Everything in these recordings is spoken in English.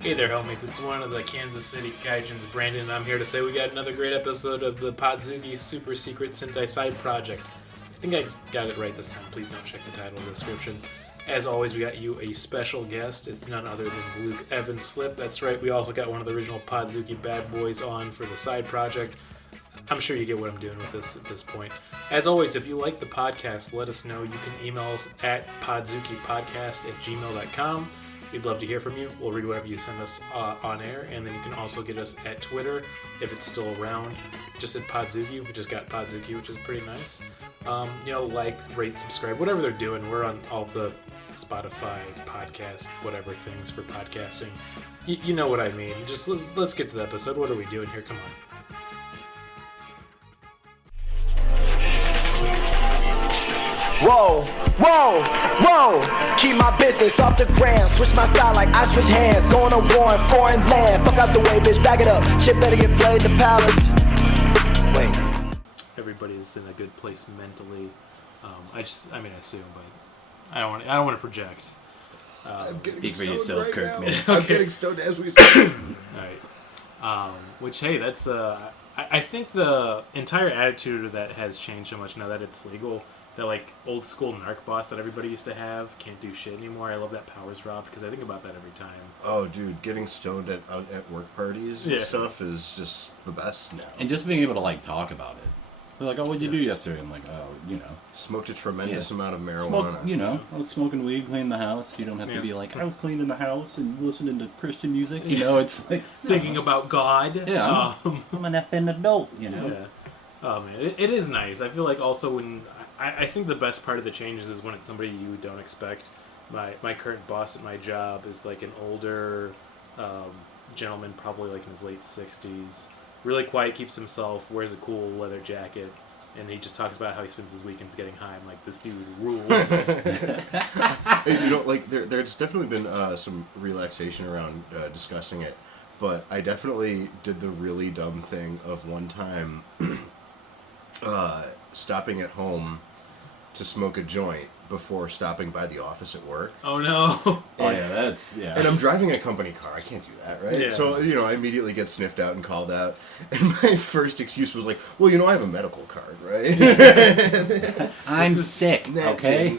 Hey there, homies. It's one of the Kansas City Kaijins, Brandon, and I'm here to say we got another great episode of the Podzooky Super Secret Sentai Side Project. I think I got it right this time. Please don't check the title of the description. As always, we got you a special guest. It's none other than Luke Evans Flip. That's right, we also got one of the original Podzooky bad boys on for the side project. I'm sure you get what I'm doing with this at this point. As always, if you like the podcast, let us know. You can email us at podzookipodcast@gmail.com. We'd love to hear from you. We'll read whatever you send us on air, and then you can also get us at Twitter, if it's still around. Just at Podzooky. We just got Podzooky, which is pretty nice. Like, rate, subscribe, whatever they're doing. We're on all the Spotify, podcast, whatever things for podcasting. You know what I mean. Just let's get to the episode. What are we doing here? Come on. Whoa, whoa, whoa. Keep my business off the gram. Switch my style like I switch hands. Going to war in foreign land. Fuck out the way, bitch. Back it up. Shit better get played in the palace. Wait. Everybody's in a good place mentally. I assume, but I don't want to project. Speak for yourself, right Kirkman. Okay. I'm getting stoned as we speak. All right. That's I think the entire attitude of that has changed so much now that it's legal. That like old school narc boss that everybody used to have can't do shit anymore. I love that powers robbed because I think about that every time. Oh, dude, getting stoned at work parties and stuff is just the best now. And just being able to like talk about it. They're like, oh, what'd you do yesterday? I'm like, oh, Smoked a tremendous amount of marijuana. Smoked, I was smoking weed, cleaning the house. You don't have to be like, I was cleaning the house and listening to Christian music. It's like thinking about God. Yeah, I'm an effing adult. Yeah. Oh man, it is nice. I feel like also when I think the best part of the changes is when it's somebody you don't expect. My current boss at my job is like an older gentleman, probably like in his late 60s. Really quiet, keeps himself, wears a cool leather jacket, and he just talks about how he spends his weekends getting high. I'm like, this dude rules. There's definitely been some relaxation around discussing it, but I definitely did the really dumb thing of one time stopping at home to smoke a joint before stopping by the office at work. Oh no. And I'm driving a company car. I can't do that, right? Yeah. So, I immediately get sniffed out and called out. And my first excuse was like, well, I have a medical card, right? I'm sick, okay?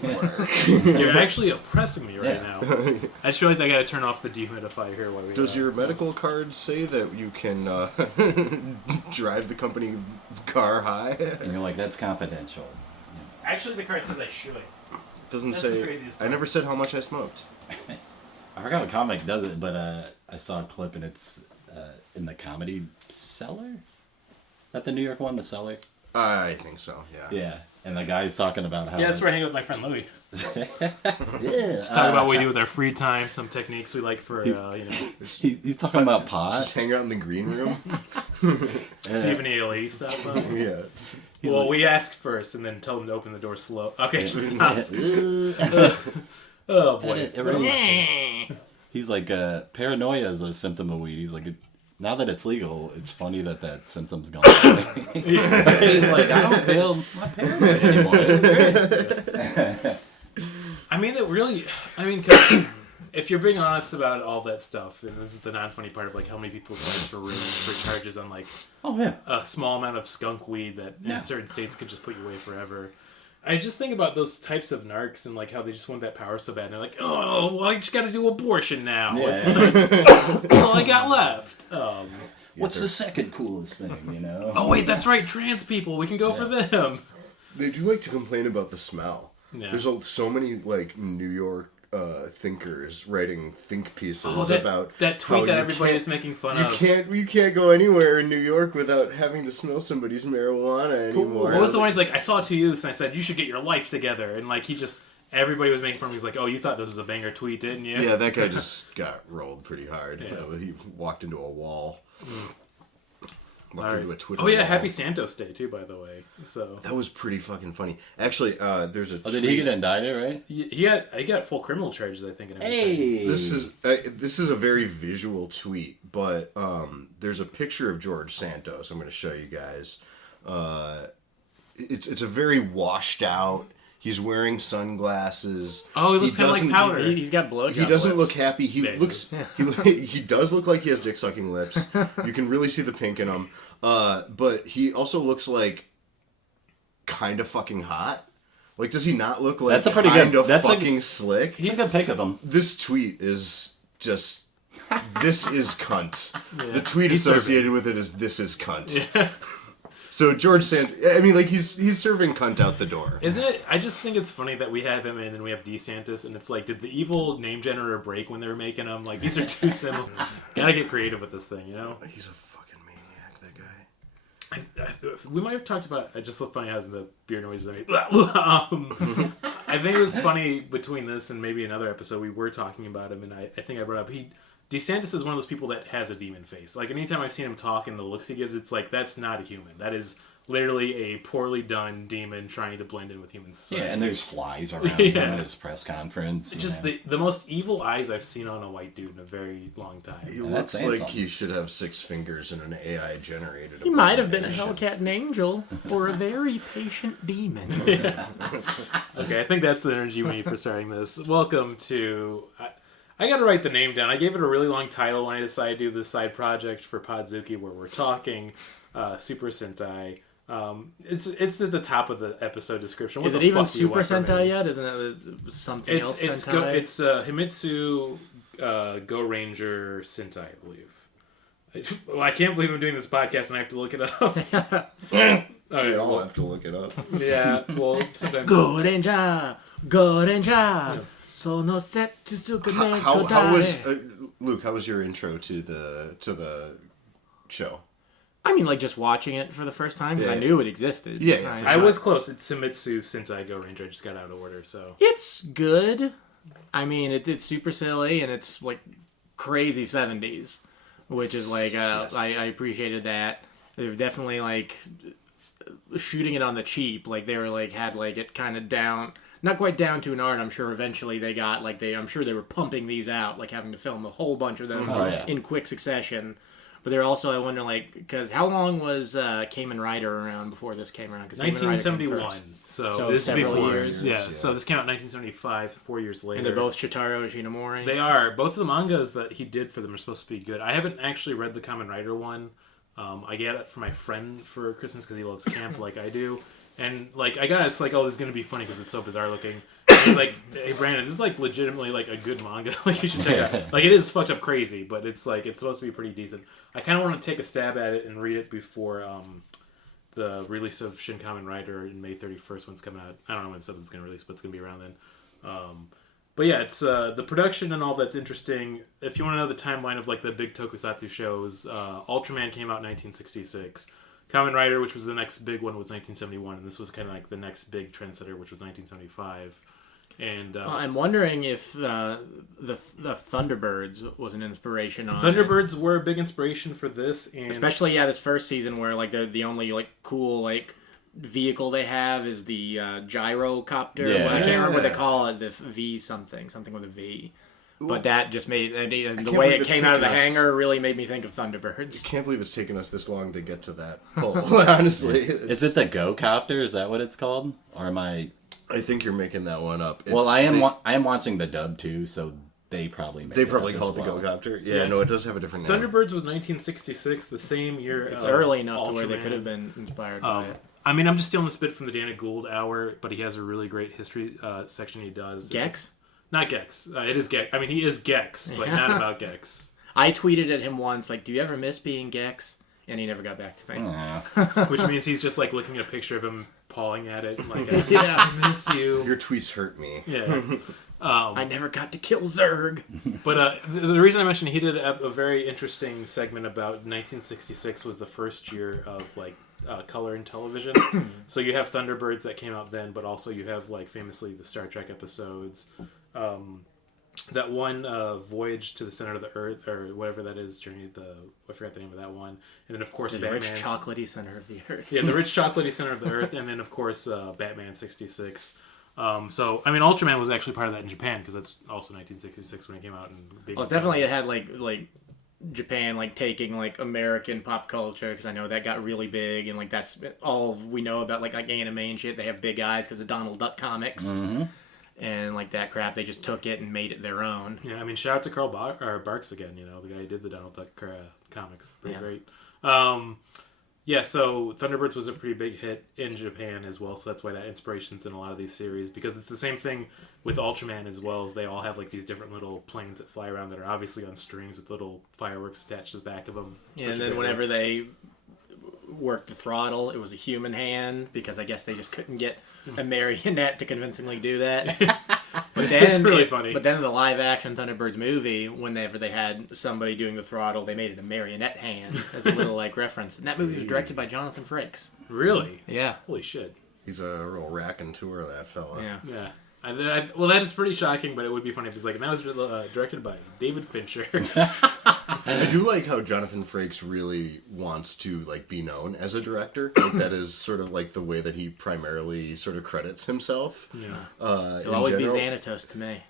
You're actually oppressing me right now. I just realized I gotta turn off the dehumidifier here while we Does your medical card say that you can drive the company car high? And you're like, that's confidential. Actually, the card says I should. Doesn't That's say. I never said how much I smoked. I forgot what comic does it, but I saw a clip and it's in the Comedy Cellar. Is that the New York one, The Cellar? I think so. Yeah. Yeah, and the guy's talking about how. Yeah, that's where I hang out with my friend Louie. Yeah. Just talk about what we do with our free time, some techniques we like for, He's talking about pot. Just hang out in the green room. see if any LA stuff. Yeah. Well, we ask first and then tell them to open the door slow. Okay, just stop. Oh boy. He's like, paranoia is a symptom of weed. He's like, now that it's legal, it's funny that symptom's gone away. He's like, I don't feel my paranoid anymore. It's great. Because if you're being honest about all that stuff, and this is the non-funny part of like how many people's lives were ruined for charges on like a small amount of skunk weed that in certain states could just put you away forever. I just think about those types of narcs and like how they just want that power so bad. And they're like, oh, well, I just got to do abortion now. Yeah. That's all I got left. What's the second coolest thing, Oh, wait, that's right. Trans people. We can go for them. They do like to complain about the smell. Yeah. There's so many like New York thinkers writing think pieces about that tweet that everybody is making fun of. You can't go anywhere in New York without having to smell somebody's marijuana anymore. What was the one? He's like, I saw 2 youths and I said, you should get your life together. And like everybody was making fun of him. He's like, oh, you thought this was a banger tweet, didn't you? Yeah, that guy just got rolled pretty hard. Yeah. He walked into a wall. Into a Twitter wall. Happy Santos Day too, by the way. So that was pretty fucking funny. Actually, there's a. Did he get indicted? Right? He got full criminal charges, I think. And hey, this is a very visual tweet, but there's a picture of George Santos. I'm going to show you guys. It's a very washed out. He's wearing sunglasses. Oh, he looks kind of like Powder. He's got blowjob He doesn't lips. look happy. He looks. He does look like he has dick-sucking lips. You can really see the pink in him. But he also looks like kind of fucking hot. Like, does he not look like that's a pretty good, that's fucking slick? He's a good pick of him. This tweet is just... This is cunt. Yeah. The tweet associated with it is "This is cunt." Yeah. So George I mean, like he's serving cunt out the door. Isn't it? I just think it's funny that we have him and then we have DeSantis, and it's like, did the evil name generator break when they were making him? Like, these are too similar. Gotta get creative with this thing, you know? He's a fucking maniac, that guy. We might have talked about. It just looked funny how the beer noises I made. I think it was funny between this and maybe another episode we were talking about him, and I think I brought up DeSantis is one of those people that has a demon face. Like, anytime I've seen him talk and the looks he gives, it's like, that's not a human. That is literally a poorly done demon trying to blend in with human society. Yeah, and there's flies around him at his press conference. It's just the most evil eyes I've seen on a white dude in a very long time. He looks like he should have 6 fingers and an AI generated. He might have been a Hellcat angel or a very patient demon. Okay, I think that's the energy we need for starting this. Welcome to... I gotta write the name down. I gave it a really long title when I decided to do this side project for Podzooky where we're talking Super Sentai. It's at the top of the episode description. Is it even Super Sentai yet? Isn't it something else Sentai? It's Himitsu Gorenger Sentai, I believe. Well, I can't believe I'm doing this podcast and I have to look it up. We all have to look it up. Yeah, well, sometimes... Gorenger! Yeah. So no set to how was Luke? How was your intro to the show? I mean, like just watching it for the first time because I knew it existed. Yeah, I was close. It's Himitsu Sentai Gorenger. I just got out of order, so it's good. I mean, it's super silly and it's like crazy 70s, which is like Yes. I appreciated that. They're definitely like shooting it on the cheap. Like they were like had like it kind of down. Not quite down to an art. I'm sure eventually they got like I'm sure they were pumping these out, like having to film a whole bunch of them in quick succession. But they're also, I wonder, like, because how long was Kamen Rider around before this came around? 1971. So this is several before. years. Yeah. So this came out in 1975, 4 years later. And they're both Shitaro Ishinomori. They are. Both of the mangas that he did for them are supposed to be good. I haven't actually read the Kamen Rider one. I get it from my friend for Christmas because he loves camp like I do. And, like, I got it's like, oh, this is going to be funny because it's so bizarre looking. And he's like, hey, Brandon, this is, like, legitimately, like, a good manga. Like, you should check it out. Like, it is fucked up crazy, but it's, like, it's supposed to be pretty decent. I kind of want to take a stab at it and read it before the release of Shin Kamen Rider in May 31st when it's coming out. I don't know when something's going to release, but it's going to be around then. But, yeah, it's the production and all that's interesting. If you want to know the timeline of, like, the big Tokusatsu shows, Ultraman came out in 1966. Kamen Rider, which was the next big one, was 1971, and this was kind of like the next big trendsetter, which was 1975. And I'm wondering if the Thunderbirds was an inspiration on Thunderbirds were a big inspiration for this, and especially this first season where like they're the only like cool like vehicle they have is the gyrocopter. Yeah. I can't remember what they call it. The V something with a V. But that just made the way it came out of the hangar really made me think of Thunderbirds. I can't believe it's taken us this long to get to that poll. Honestly, is it the Go Copter? Is that what it's called, or am I? I think you're making that one up. Well, I am watching the dub too, so they probably call it the Go-Copter. Yeah, no, it does have a different name. Thunderbirds was 1966, the same year. It's early enough Ultraman. to where they could have been inspired by it. I mean, I'm just stealing the spit from the Dana Gould hour, but he has a really great history section he does. Gex? Not Gex. It is Gex. I mean, he is Gex, but not about Gex. I tweeted at him once, like, do you ever miss being Gex? And he never got back to me. Which means he's just, like, looking at a picture of him pawing at it. Like, I miss you. Your tweets hurt me. Yeah. I never got to kill Zurg. But the reason I mentioned he did a very interesting segment about 1966 was the first year of, like, color in television. So you have Thunderbirds that came out then, but also you have, like, famously the Star Trek episodes. That one Voyage to the Center of the Earth, or whatever that is, I forgot the name of that one. And then, of course, the Batman's... rich chocolatey center of the Earth. Yeah, the rich chocolatey center of the Earth. And then, of course, Batman 66. So, I mean, Ultraman was actually part of that in Japan, because that's also 1966 when it came out. And well, it's definitely, it had, like Japan like taking like American pop culture, because I know that got really big, and like that's all we know about like anime and shit. They have big eyes because of Donald Duck comics. And like that crap, they just took it and made it their own. Yeah, I mean, shout out to Carl Barks again. You know, the guy who did the Donald Duck comics. Pretty great. Yeah, so Thunderbirds was a pretty big hit in Japan as well, so that's why that inspiration's in a lot of these series, because it's the same thing with Ultraman as well, as they all have like these different little planes that fly around that are obviously on strings with little fireworks attached to the back of them. Yeah, and then whenever they worked the throttle, it was a human hand, because I guess they just couldn't get a marionette to convincingly do that. But then, it's really funny. But then in the live-action Thunderbirds movie, whenever they had somebody doing the throttle, they made it a marionette hand as a little like reference. And that movie was directed by Jonathan Frakes. Really? Yeah. Holy shit. He's a real raconteur, that fella. Yeah. Yeah. Well, that is pretty shocking, but it would be funny if he's like, and that was directed by David Fincher. I do like how Jonathan Frakes really wants to like be known as a director. Like, that is sort of like the way that he primarily sort of credits himself. Yeah. He'll always be Xanatos to me.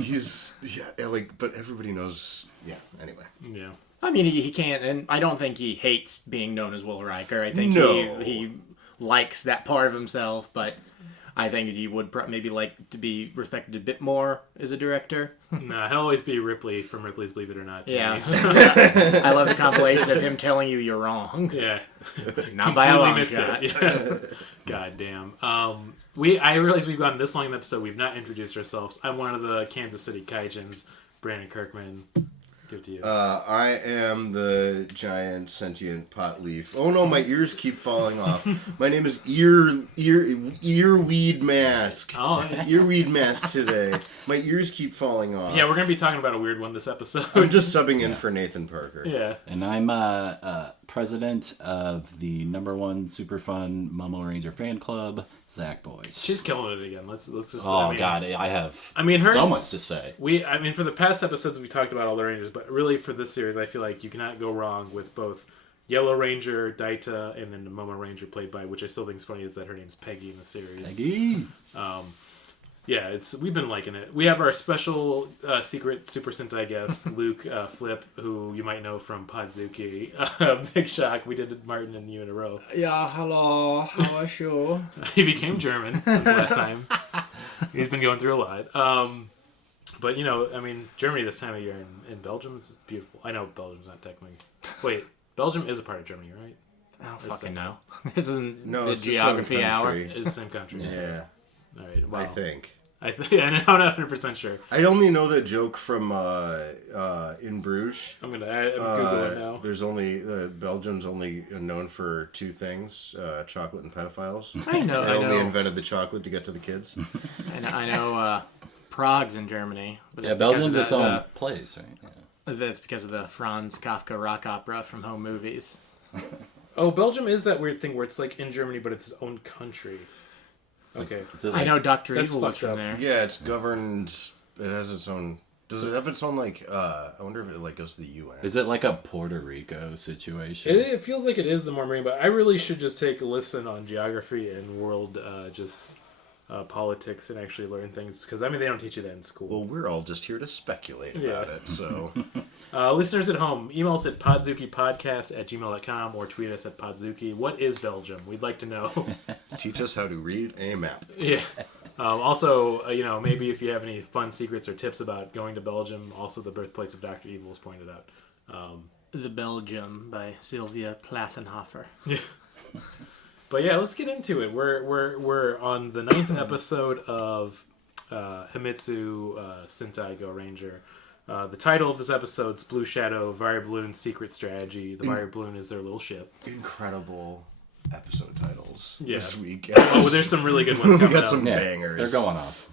He's like, but everybody knows. Yeah. Anyway. Yeah. I mean, he can't, and I don't think he hates being known as Will Riker. I think he likes that part of himself, but I think he would maybe like to be respected a bit more as a director. Nah, he'll always be Ripley from Ripley's Believe It or Not. Yeah. I love the compilation of him telling you you're wrong. Yeah. Not by a long missed shot. it. Yeah. God damn. I realize we've gone this long in the episode. We've not introduced ourselves. I'm one of the Kansas City Kaijins, Brandon Kirkman. Give it to you. I am the giant sentient pot leaf. Oh no, my ears keep falling off. My name is Earweed Mask. Oh, Earweed Mask today. My ears keep falling off. yeah, we're going to be talking about a weird one this episode. I'm just subbing in for Nathan Parker. Yeah. And I'm president of the #1 super fun Momo Ranger fan club, Zach Boyce. She's killing it again. Let's just. Oh, God, I have her, so much to say. For the past episodes we talked about all the Rangers, but really for this series, I feel like you cannot go wrong with both Yellow Ranger, Daita, and then the Momo Ranger played by, which I still think is funny, is that her name's Peggy in the series. Peggy! Yeah, we've been liking it. We have our special secret Super Sentai guest, Luke Flip, who you might know from Podzooky. Big shock, we did Martin and you in a row. Yeah, hello, how are you? He became German the last time. He's been going through a lot. But, Germany this time of year and Belgium is beautiful. I know Belgium's not technically... Wait, Belgium is a part of Germany, right? I don't fucking know. This isn't No, the it's geography the same hour. country. It's the same country. Yeah, All right, well, I think. I'm not 100% sure. I only know that joke from In Bruges. I'm Google it now. There's Belgium's only known for two things: chocolate and pedophiles. I know. They only invented the chocolate to get to the kids. I know Prague's in Germany. But Yeah, it's because Belgium's of its own place, right? Yeah. That's because of the Franz Kafka rock opera from Home Movies. Oh, Belgium is that weird thing where it's like in Germany, but it's its own country. Okay. I know Dr. That's Evil was fucked from up. there. Yeah, it's governed. It has its own. Does it have its own like? I wonder if it like goes to the UN. Is it like a Puerto Rico situation? It feels like it is the more marine, but I really should just take a listen on geography and world politics and actually learn things, because they don't teach you that in school. Well, we're all just here to speculate about it. So, listeners at home, email us at podzookipodcast@gmail.com or tweet us at Podzooky. What is Belgium? We'd like to know. teach us how to read a map. Yeah. Also, maybe if you have any fun secrets or tips about going to Belgium, also the birthplace of Dr. Evil is pointed out. The Belgium by Sylvia Plathenhofer. Yeah. But yeah, let's get into it. We're on the 9th episode of Himitsu Sentai Gorenger. The title of this episode is Blue Shadow, Vibloon Secret Strategy. The Vibloon is their little ship. Incredible episode titles this week. Oh, there's some really good ones coming We got out. some Yeah, bangers. they're going off.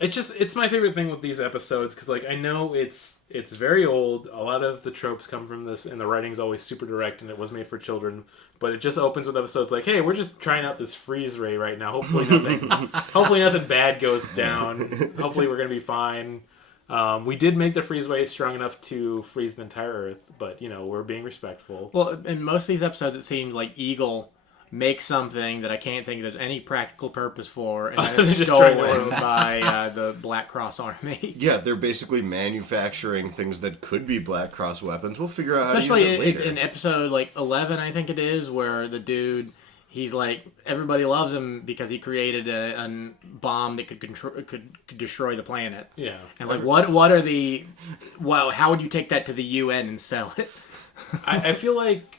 It's my favorite thing with these episodes, because I know it's very old. A lot of the tropes come from this, and the writing's always super direct, and it was made for children. But it just opens with episodes like, "Hey, we're just trying out this freeze ray right now. Hopefully nothing bad goes down. Hopefully we're gonna be fine." We did make the freeze ray strong enough to freeze the entire Earth, but we're being respectful. Well, in most of these episodes, it seems like Eagle make something that I can't think there's any practical purpose for, and then They're it's destroying the stolen world. by the Black Cross Army. Yeah, they're basically manufacturing things that could be Black Cross weapons. We'll figure out how to use Especially it later. in episode like 11, I think it is, where the dude, he's like, everybody loves him because he created a bomb that could destroy the planet. Yeah. And like, what are the, well, how would you take that to the UN and sell it? I feel like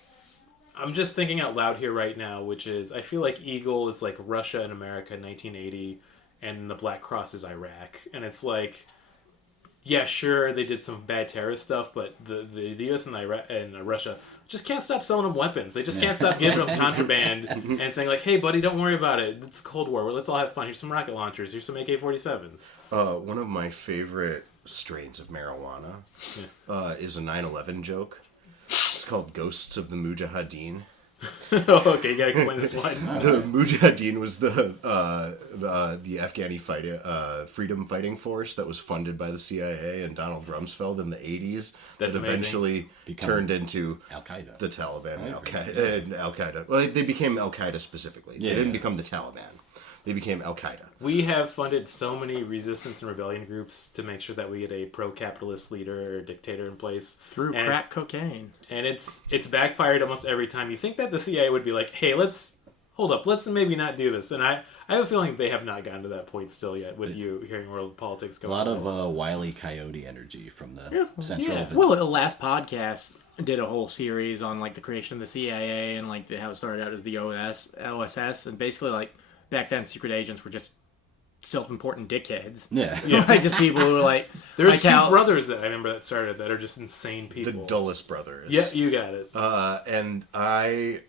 I'm just thinking out loud here right now, which is I feel like Eagle is like Russia and America in 1980, and the Black Cross is Iraq, and it's like, yeah, sure, they did some bad terrorist stuff, but the U.S. and Iraq and Russia just can't stop selling them weapons. They just can't stop giving them contraband and saying like, hey, buddy, don't worry about it. It's a Cold War. Let's all have fun. Here's some rocket launchers. Here's some AK-47s. One of my favorite strains of marijuana is a 9/11 joke. It's called Ghosts of the Mujahideen. Oh, okay, you gotta explain this one. The Mujahideen was the Afghani freedom fighting force that was funded by the CIA and Donald Rumsfeld in the 80s. That's that amazing. Eventually turned into Al-Qaeda. the Taliban. Right. Al-Qaeda. Well, they became Al-Qaeda specifically. Yeah. They didn't become the Taliban. They became Al-Qaeda. We have funded so many resistance and rebellion groups to make sure that we get a pro-capitalist leader or dictator in place. Through And crack cocaine. And it's backfired almost every time. You think that the CIA would be like, hey, let's maybe not do this. And I have a feeling they have not gotten to that point still yet with you hearing world politics A going lot on. of Wile E. Coyote energy from the central. yeah. Well, the last podcast did a whole series on like the creation of the CIA and like how it started out as the OSS, and basically like back then secret agents were just self-important dickheads. Yeah. Like just people who were like, There's like two how- brothers that I remember that started that are just insane The people. Dulles brothers. Yeah, you got it. And I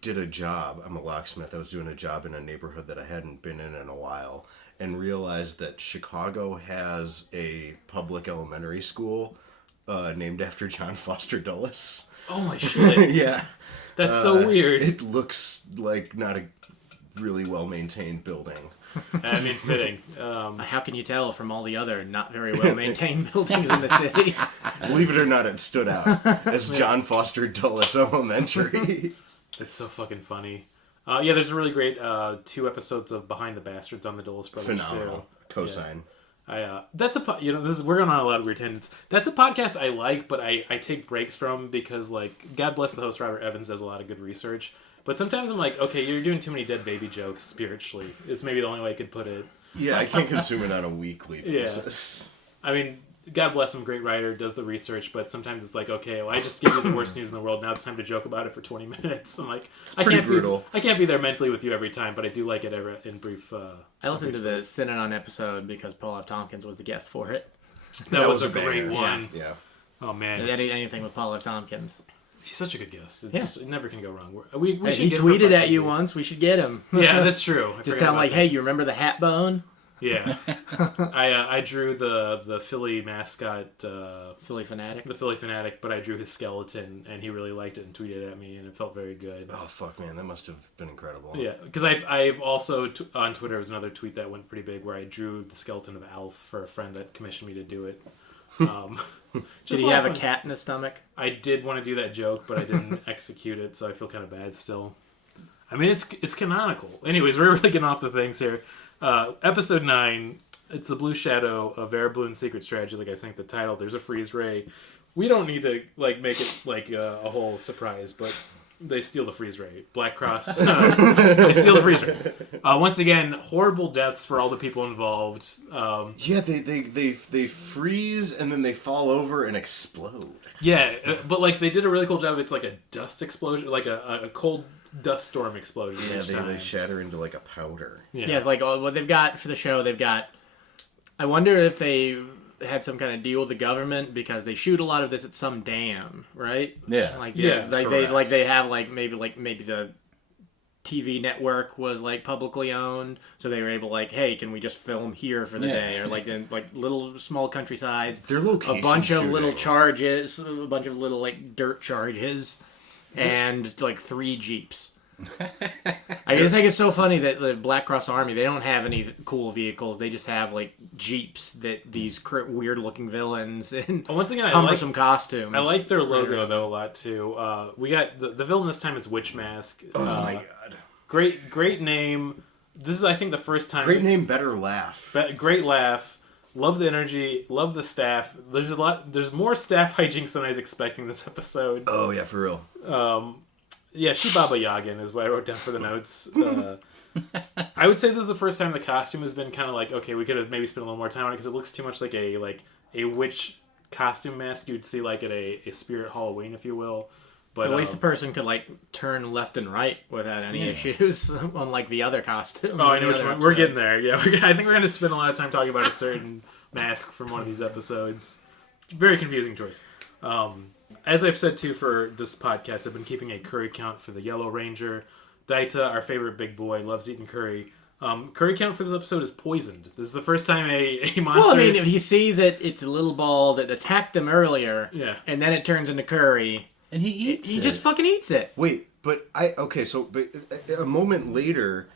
did a job. I'm a locksmith. I was doing a job in a neighborhood that I hadn't been in a while, and realized that Chicago has a public elementary school named after John Foster Dulles. Oh my shit. Yeah. That's so weird. It looks like not a really well-maintained building. I mean, fitting. How can you tell from all the other not very well maintained buildings in the city? Believe it or not, it stood out as John Foster Dulles Elementary. It's so fucking funny. Yeah, there's a really great 2 episodes of Behind the Bastards on the Dulles brothers Phenomenal. too. Cosign. That's we're going on a lot of weird tangents. That's a podcast I like, but I take breaks from because like God bless the host Robert Evans does a lot of good research. But sometimes I'm like, okay, you're doing too many dead baby jokes spiritually. It's maybe the only way I could put it. Yeah, I can't consume it on a weekly Yeah. basis. I mean, God bless him, great writer, does the research, but sometimes it's like, okay, well, I just gave you the worst news in the world. Now it's time to joke about it for 20 minutes. I'm like, pretty brutal. I can't be there mentally with you every time, but I do like it in brief. I listened to the Synanon episode because Paul F. Tompkins was the guest for it. That was a banger. great one. Yeah. Oh man, Anything with Paul F. Tompkins. he's such a good guest. It's Yeah. just, it never can go wrong. We Hey, should he get him for tweeted part at you 2. once. We should get him. Yeah, that's true. I Just forgot tell him about like, that. hey, you remember the hat bone? Yeah, I drew the Philly mascot, Philly fanatic. the Philly fanatic, but I drew his skeleton, and he really liked it and tweeted at me, and it felt very good. Oh, fuck, man. That must have been incredible. Yeah, because I've also on Twitter there was another tweet that went pretty big where I drew the skeleton of Alf for a friend that commissioned me to do it. Did Just he lot have of a fun. cat in his stomach? I did want to do that joke, but I didn't execute it, so I feel kind of bad still. I mean, it's canonical. Anyways, we're really getting off the things here. Episode 9, it's the Blue Shadow of Verabloon's Secret Strategy. Like I think the title, there's a freeze ray. We don't need to like make it like a whole surprise, but they steal the freeze ray. Black Cross, they steal the freeze ray. Once again, horrible deaths for all the people involved. Yeah, they freeze and then they fall over and explode. Yeah, but like they did a really cool job. It's like a dust explosion, like a cold dust storm explosion. Yeah, each they time. shatter into like a powder. Yeah, it's like what they've got for the show. They've got. I wonder if they had some kind of deal with the government because they shoot a lot of this at some dam, right? Yeah. Like Yeah, they have maybe the TV network was like publicly owned, so they were able like, hey, can we just film here for the day, or like in like little small countrysides, Their location a bunch of little shooting. charges, a bunch of little like dirt charges, and like 3 Jeeps. I just think it's so funny that the Black Cross Army, they don't have any cool vehicles. They just have like Jeeps that these weird looking villains and Once again, cumbersome costumes. I like their logo though a lot too. We got the villain this time is Witch Mask. Oh my god. Great name. This is I think the first time. Great name, better laugh. Great laugh. Love the energy. Love the staff. There's more staff hijinks than I was expecting this episode. Oh yeah, for real. Yeah, Baba Yagin is what I wrote down for the notes. I would say this is the first time the costume has been kind of like, okay, we could have maybe spent a little more time on it because it looks too much like a witch costume mask you'd see like at a Spirit Halloween, if you will. But at least the person could like turn left and right without any issues, unlike the other costumes. Oh, I know which one. We're getting there. Yeah, I think we're going to spend a lot of time talking about a certain mask from one of these episodes. Very confusing choice. As I've said too for this podcast, I've been keeping a curry count for the Yellow Ranger. Daita, our favorite big boy, loves eating curry. Curry count for this episode is poisoned. This is the first time a monster... Well, I mean, if he sees that it's a little ball that attacked them earlier, and then it turns into curry... And he eats it. He just fucking eats it. Wait, but a moment later,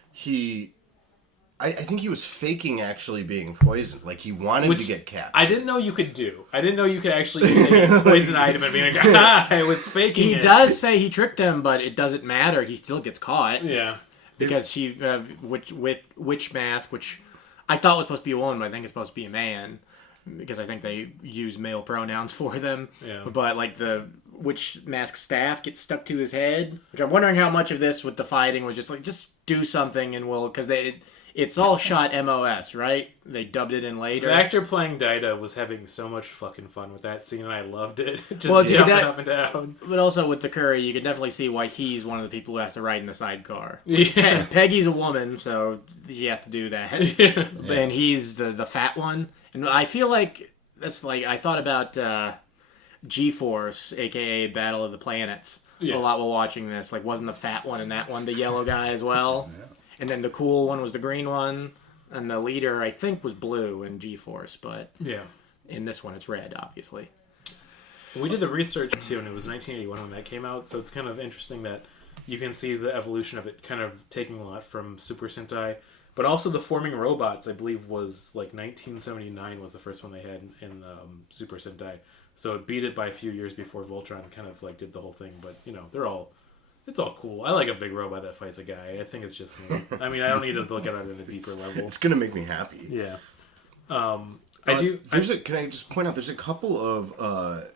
I think he was faking actually being poisoned. Like, he wanted to get captured. I didn't know you could do. I didn't know you could actually eat a poison item and be like, I was faking it. He does say he tricked him, but it doesn't matter. He still gets caught. Yeah. Because Witch Mask, which I thought was supposed to be a woman, but I think it's supposed to be a man. Because I think they use male pronouns for them. Yeah. But, like, the Witch Mask staff gets stuck to his head. Which I'm wondering how much of this with the fighting was just like, just do something and we'll... Because it's all shot MOS, right? They dubbed it in later. The actor playing Daita was having so much fucking fun with that scene, and I loved it. Just well, jumping up and down. But also with the curry, you can definitely see why he's one of the people who has to ride in the sidecar. Yeah. And Peggy's a woman, so you have to do that. Yeah. And he's the fat one. And I feel like that's like... I thought about G-Force, a.k.a. Battle of the Planets, a lot while watching this. Like, wasn't the fat one and that one the yellow guy as well? Yeah. And then the cool one was the green one, and the leader, I think, was blue in G-Force, but in this one it's red, obviously. We did the research, too, and it was 1981 when that came out, so it's kind of interesting that you can see the evolution of it kind of taking a lot from Super Sentai. But also the forming robots, I believe, was like 1979 was the first one they had in Super Sentai. So it beat it by a few years before Voltron kind of like did the whole thing, but, you know, it's all cool. I like a big robot that fights a guy. I think it's just me. I mean, I don't need to look at it at a deeper level. It's gonna make me happy. Yeah. Can I just point out? There's a couple of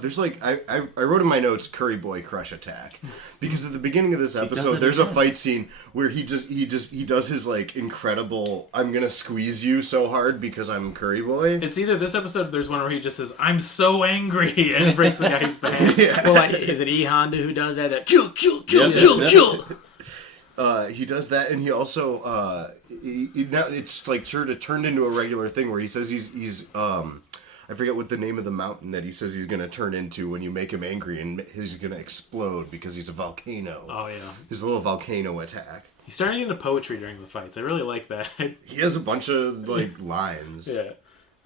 there's like I wrote in my notes Curry Boy Crush Attack because at the beginning of this episode there's a fight scene where he does his like incredible I'm gonna squeeze you so hard because I'm Curry Boy. It's either this episode or there's one where he just says I'm so angry and breaks the guy's back. Yeah. Well, like, is it E Honda who does that? Kill. He does that, and he also now it's like sort of turned into a regular thing where he says he's I forget what the name of the mountain that he says he's gonna turn into when you make him angry, and he's gonna explode because he's a volcano. Oh yeah, his little volcano attack. He's starting into poetry during the fights. I really like that. He has a bunch of like lines. Yeah.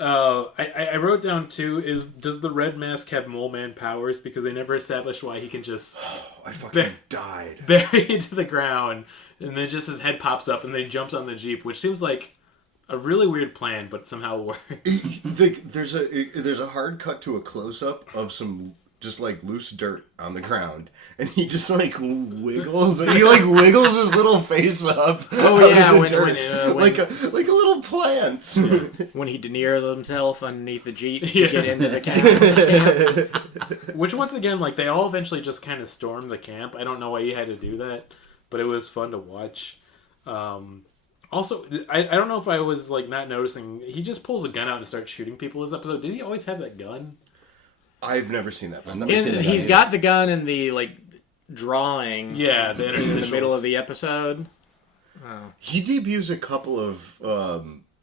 I wrote down too does the Red Mask have Mole Man powers because they never established why he can just I fucking died bury into the ground and then just his head pops up and then he jumps on the Jeep, which seems like a really weird plan but somehow works. There's a hard cut to a close up of some just like loose dirt on the ground and he just like wiggles and he like wiggles his little face up. Oh yeah, when like a little plant. Yeah. When he De Niro's himself underneath the Jeep to get into the camp. Which once again, like they all eventually just kind of stormed the camp. I don't know why he had to do that, but it was fun to watch. Also, I don't know if I was like not noticing. He just pulls a gun out and starts shooting people this episode. Did he always have that gun? I've never seen that. He's got the gun in the like drawing. Yeah, in the middle of the episode. Oh. He debuts a couple of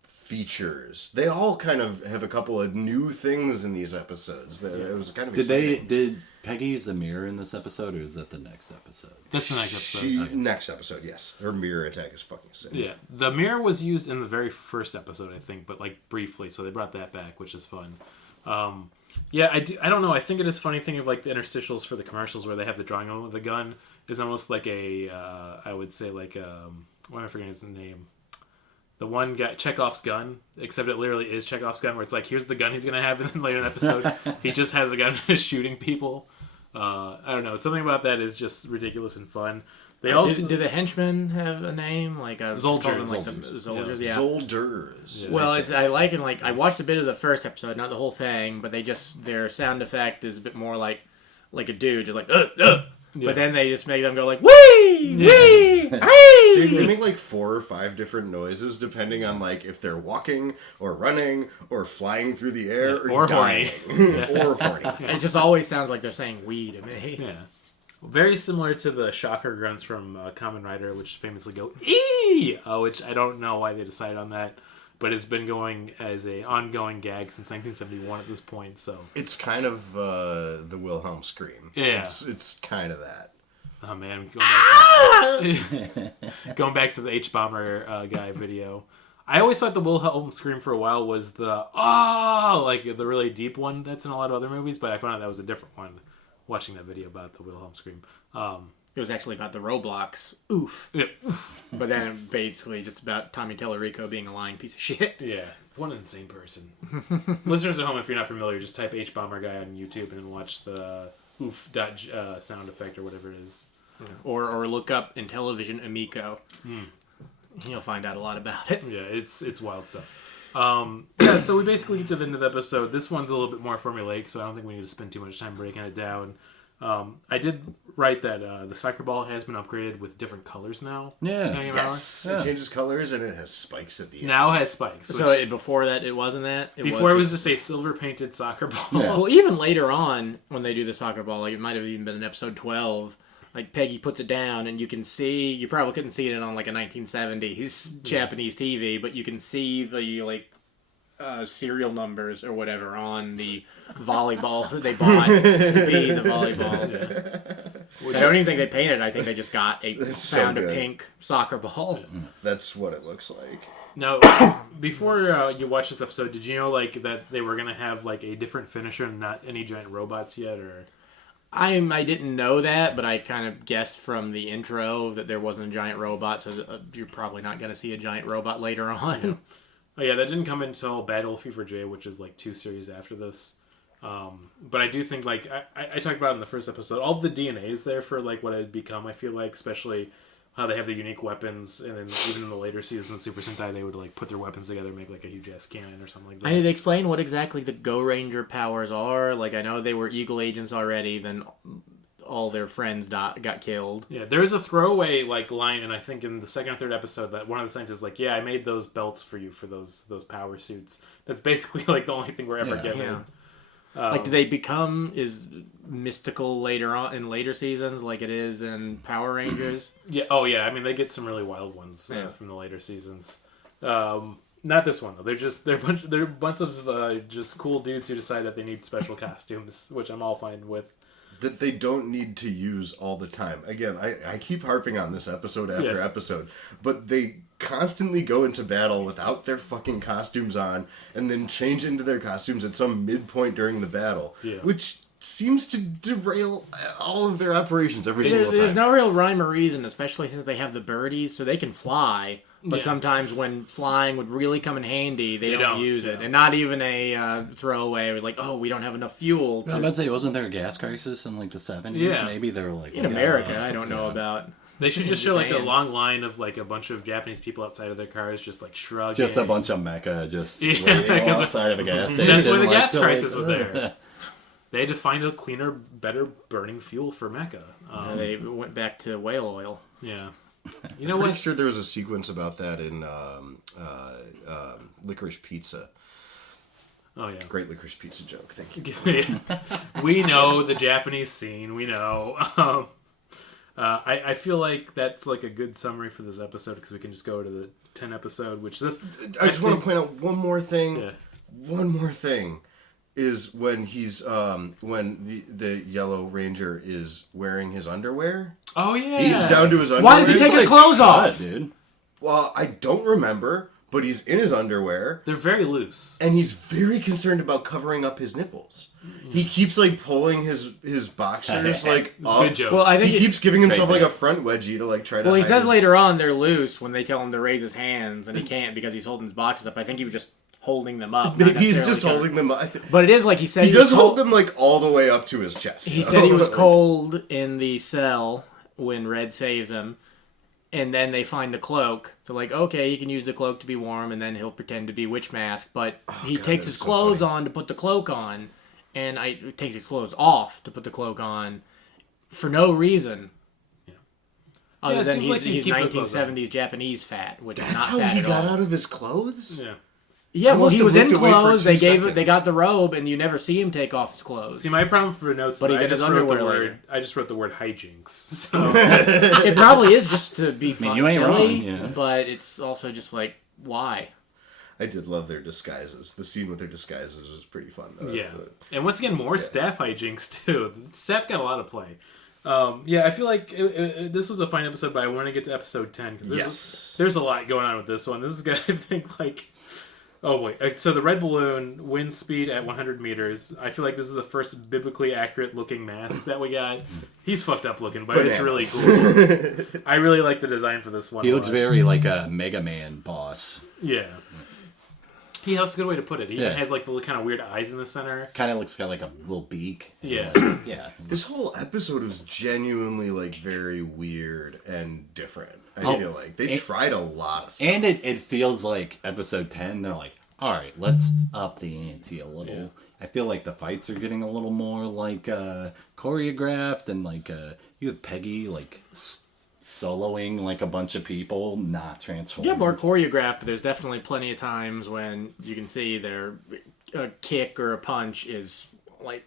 features. They all kind of have a couple of new things in these episodes. It was kind of exciting. Did Peggy use a mirror in this episode, or is that the next episode? That's the next episode. Next episode, yes. Her mirror attack is fucking sick. Yeah, the mirror was used in the very first episode, I think, but like briefly. So they brought that back, which is fun. Yeah, I don't know. I think it is funny thinking of like the interstitials for the commercials where they have the drawing on with the gun is almost like a, I would say like, why am I forgetting his name? The one guy, Chekhov's gun, except it literally is Chekhov's gun, where it's like, here's the gun he's going to have, and then later in the episode, he just has a gun and is shooting people. I don't know. Something about that is just ridiculous and fun. They also do the henchmen have a name? Like Zolders. Like the Zolders, yeah. Zolders. Yeah. Well, I like and like I watched a bit of the first episode, not the whole thing, but they just their sound effect is a bit more like a dude, just like Yeah. But then they just make them go like wee wee They make like 4 or 5 different noises depending on like if they're walking or running or flying through the air or dying or horny. It just always sounds like they're saying "we" to me. Yeah. Very similar to the shocker grunts from Kamen Rider, which famously go "ee," which I don't know why they decided on that, but it's been going as an ongoing gag since 1971 at this point. So it's kind of the Wilhelm scream. Yeah, it's kind of that. Oh man, going back to the H Bomber guy video. I always thought the Wilhelm scream for a while was the like the really deep one that's in a lot of other movies, but I found out that was a different one. Watching that video about the Wilhelm scream. It was actually about the Roblox. Oof. Yeah. But then basically just about Tommy Tellerico being a lying piece of shit. Yeah. What an insane person. Listeners at home, if you're not familiar, just type H Bomber guy on YouTube and then watch the oof sound effect or whatever it is. Or look up in television Amico. You'll find out a lot about it. Yeah, it's wild stuff. Yeah, so we basically get to the end of the episode. This one's a little bit more formulaic, so I don't think we need to spend too much time breaking it down. I did write that the soccer ball has been upgraded with different colors now. Yeah. Yes. It changes colors and it has spikes at the end. Now it has spikes. So before that, it wasn't that? It was just a silver painted soccer ball. Yeah. Well, even later on, when they do the soccer ball, like it might have even been in episode 12, like Peggy puts it down and you can see, you probably couldn't see it on like a 1970s Japanese TV, but you can see the like serial numbers or whatever on the volleyball that they bought to be the volleyball. Yeah. I don't even think they painted it. I think they just got a found a pink soccer ball. That's what it looks like. Now, before you watch this episode, did you know like that they were gonna have like a different finisher and not any giant robots yet, or? I didn't know that, but I kind of guessed from the intro that there wasn't a giant robot, so you're probably not going to see a giant robot later on. Yeah. Oh yeah, that didn't come until Battle Fever J, which is like 2 series after this. But I do think like I talked about it in the first episode, all the DNA is there for like what it had become. I feel like, especially how they have the unique weapons, and then even in the later seasons of Super Sentai, they would like put their weapons together and make like a huge ass cannon or something like that. I need to explain what exactly the Gorenger powers are. Like I know they were Eagle agents already, then all their friends got killed. Yeah, there's a throwaway like line, and I think in the second or third episode that one of the scientists is like, "Yeah, I made those belts for you for those power suits." That's basically like the only thing we're ever getting. Yeah. Like, do they become mystical later on in later seasons, like it is in Power Rangers? Yeah. Oh, yeah. I mean, they get some really wild ones from the later seasons. Not this one though. They're a bunch of just cool dudes who decide that they need special costumes, which I'm all fine with. That they don't need to use all the time. Again, I keep harping on this episode after episode, but they constantly go into battle without their fucking costumes on and then change into their costumes at some midpoint during the battle, which seems to derail all of their operations every single time. There's no real rhyme or reason, especially since they have the birdies, so they can fly. But sometimes when flying would really come in handy, they don't use it. And not even a throwaway, like, oh, we don't have enough fuel. I was about to say, wasn't there a gas crisis in like the 70s? Yeah. Maybe they were like... In America, I don't know about... They should just show like a long line of like a bunch of Japanese people outside of their cars just like shrugging. Just a bunch of mecha just waiting outside of a gas station. That's why the gas crisis was there. They had to find a cleaner, better burning fuel for mecha. They went back to whale oil. Yeah. You know I'm what? pretty sure there was a sequence about that in Licorice Pizza. Oh yeah, great Licorice Pizza joke. Thank you. We know the Japanese scene. We know. I feel like that's like a good summary for this episode because we can just go to the 10 episode, which this. I just want to point out one more thing. Yeah. One more thing is when he's when the Yellow Ranger is wearing his underwear. Oh yeah, he's down to his underwear. Why does he take his clothes off, dude? Well, I don't remember, but he's in his underwear. They're very loose. And he's very concerned about covering up his nipples. He keeps, like, pulling his boxers, like, It's a up. good joke. Well, I think He keeps giving himself, like, a front wedgie to, like, try to Well, he hide says his... later on they're loose when they tell him to raise his hands, and he can't because he's holding his boxes up. I think he was just holding them up. not Maybe he's necessarily just holding them up. But it is like he said. He does hold them, like, all the way up to his chest. He though. said he was Like, cold in the cell when Red saves him, and then they find the cloak. So like, okay, he can use the cloak to be warm, and then he'll pretend to be Witch Mask. But he God, takes that his is so clothes funny. on to put the cloak on, and takes his clothes off to put the cloak on for no reason. Other Yeah, it than seems like he he's keeps the clothes on. 1970s Japanese fat, which is That's not how fat he at got all. out of his clothes? Yeah. Yeah, I well, must he have was in looked away for clothes. 2 They seconds. got the robe, and you never see him take off his clothes. See, my problem for notes But is he's I in his just wrote the underwear word. later. I just wrote the word hijinks. So It probably is just to be fun, you ain't silly, wrong, yeah. but it's also just like, why? I did love their disguises. The scene with their disguises was pretty fun, though. yeah, and once again, more staff hijinks too. Staff got a lot of play. Yeah, I feel like this was a fine episode, but I want to get to episode 10 because there's a lot going on with this one. This is gonna, I think, like. Oh, wait. So the red balloon, wind speed at 100 meters. I feel like this is the first biblically accurate looking mask that we got. He's fucked up looking, but it's really cool. I really like the design for this one. He looks very like a Mega Man boss. Yeah. Yeah, that's a good way to put it. He Yeah. has like the kind of weird eyes in the center. Kind of looks got like a little beak. Yeah. Like, yeah. This whole episode was genuinely, like, very weird and different. I feel like. They tried a lot of stuff. And it feels like episode 10, they're like, all right, let's up the ante a little. Yeah. I feel like the fights are getting a little more like choreographed, and like you have Peggy like soloing like a bunch of people, not transforming. Yeah, more choreographed, but there's definitely plenty of times when you can see a kick or a punch is like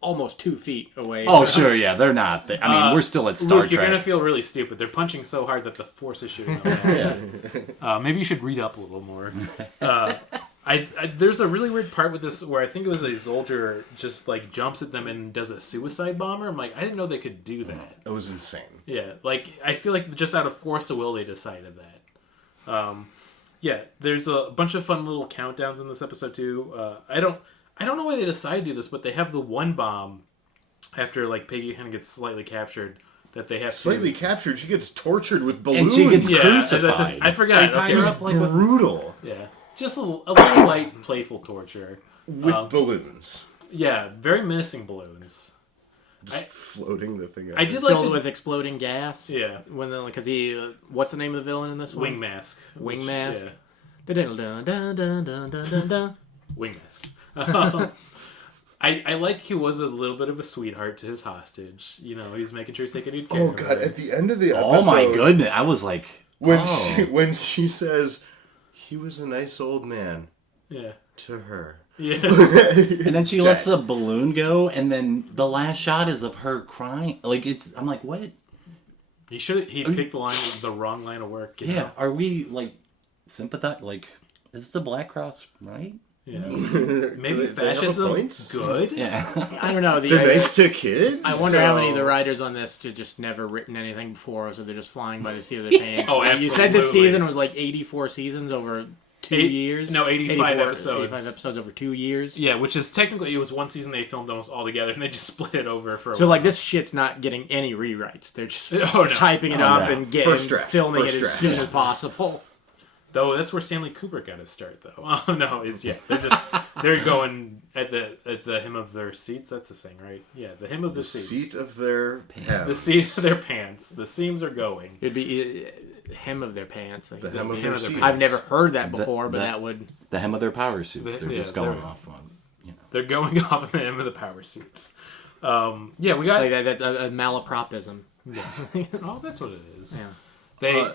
almost 2 feet away. Oh, sure, yeah, they're not. I mean, we're still at Star Luke, Trek. you're gonna feel really stupid. They're punching so hard that the force is shooting out. Maybe you should read up a little more. There's a really weird part with this where I think it was a soldier just like jumps at them and does a suicide bomber. I'm like, I didn't know they could do that. It was insane. Yeah, like I feel like just out of force of will they decided that. Yeah, there's a bunch of fun little countdowns in this episode too. I don't know why they decided to do this, but they have the one bomb after like Peggy kind of gets slightly captured that they have Slightly to... captured. She gets tortured with and balloons. she gets Yeah, crucified. I forgot. They tie Okay. her up like with brutal. Yeah, just a little light, playful torture. With balloons. Yeah, very menacing balloons. Just floating the thing out. I did like filled the with exploding gas. Yeah. When because what's the name of the villain in this one? wing mask. Wing which- mask. Yeah. Dun dun dun dun dun dun dun. Wing mask. I like he was a little bit of a sweetheart to his hostage. You know, he's making sure he's taking good care Oh of god! her. At the end of the episode, oh my goodness, I was like, when she says he was a nice old man Yeah. to her. Yeah. and then she lets the balloon go, and then the last shot is of her crying. Like I'm like, what? He picked the wrong line of work. You Yeah, know? are we like sympathetic? Like, is the Black Cross right? Yeah. Maybe they have a fascism point? good. Yeah. I don't know. They're nice to kids. I wonder how many of the so- writers on this just never written anything before, so they're just flying by the seat of their pants. Oh, You said this absolutely. season was like 84 seasons over 2 years. No, 85 episodes. 85 episodes over 2 years. Yeah, which is technically it was one season they filmed almost all together, and they just split it over for. So like this shit's not getting any rewrites. They're just Oh, no. typing it Oh, up no. and getting First draft. filming First it as draft. soon Yeah. as possible. Though that's where Stanley Kubrick got his start, though. Oh no, they're going at the hem of their seats. That's the saying, right? Yeah, the hem of the seats. Seat of their pants. The seat of their pants. The seams are going. It'd be hem of their pants. The hem of hem their of their seats. I've never heard that before, but the- that would. The hem of their power suits. They're Yeah, just going they're- off on, you know. They're going off at the hem of the power suits. Yeah, we got. Like that's a malapropism. Oh, that's what it is. Yeah. They.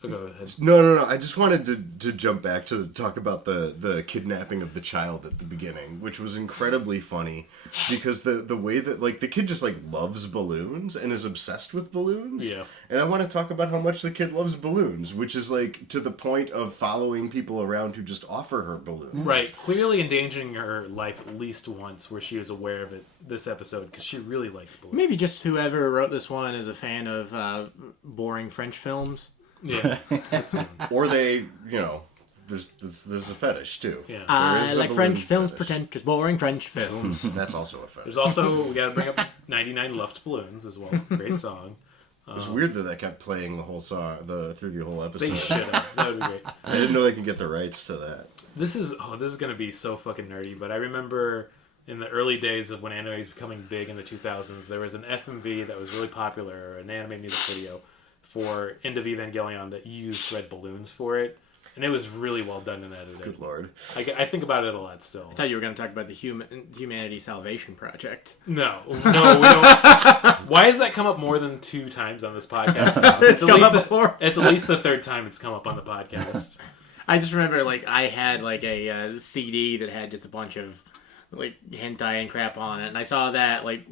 Go ahead. No. I just wanted to jump back to talk about the kidnapping of the child at the beginning, which was incredibly funny because the way that like the kid just like loves balloons and is obsessed with balloons. Yeah. And I want to talk about how much the kid loves balloons, which is like to the point of following people around who just offer her balloons. Right, clearly endangering her life at least once, where she was aware of it this episode because she really likes balloons. Maybe just whoever wrote this one is a fan of boring French films. Yeah, that's good. Or they, there's a fetish too. Yeah. I There is a like balloon French films, fetish. pretentious, boring French films. That's also a fetish. There's also, we gotta bring up 99 Luft Balloons as well. Great song. It's weird that kept playing the whole song through the whole episode. They should have. That would be great. I didn't know they could get the rights to that. This is gonna be so fucking nerdy, but I remember in the early days of when anime was becoming big in the 2000s, there was an FMV that was really popular, an anime music video for End of Evangelion that used red balloons for it, and it was really well done and edited. Good lord. I think about it a lot still. I thought you were going to talk about the Humanity Salvation Project. No, we don't. Why has that come up more than 2 times on this podcast now? It's come up before. It's at least the 3rd time it's come up on the podcast. I just remember, like, I had, like, a CD that had just a bunch of, like, hentai and crap on it, and I saw that, like,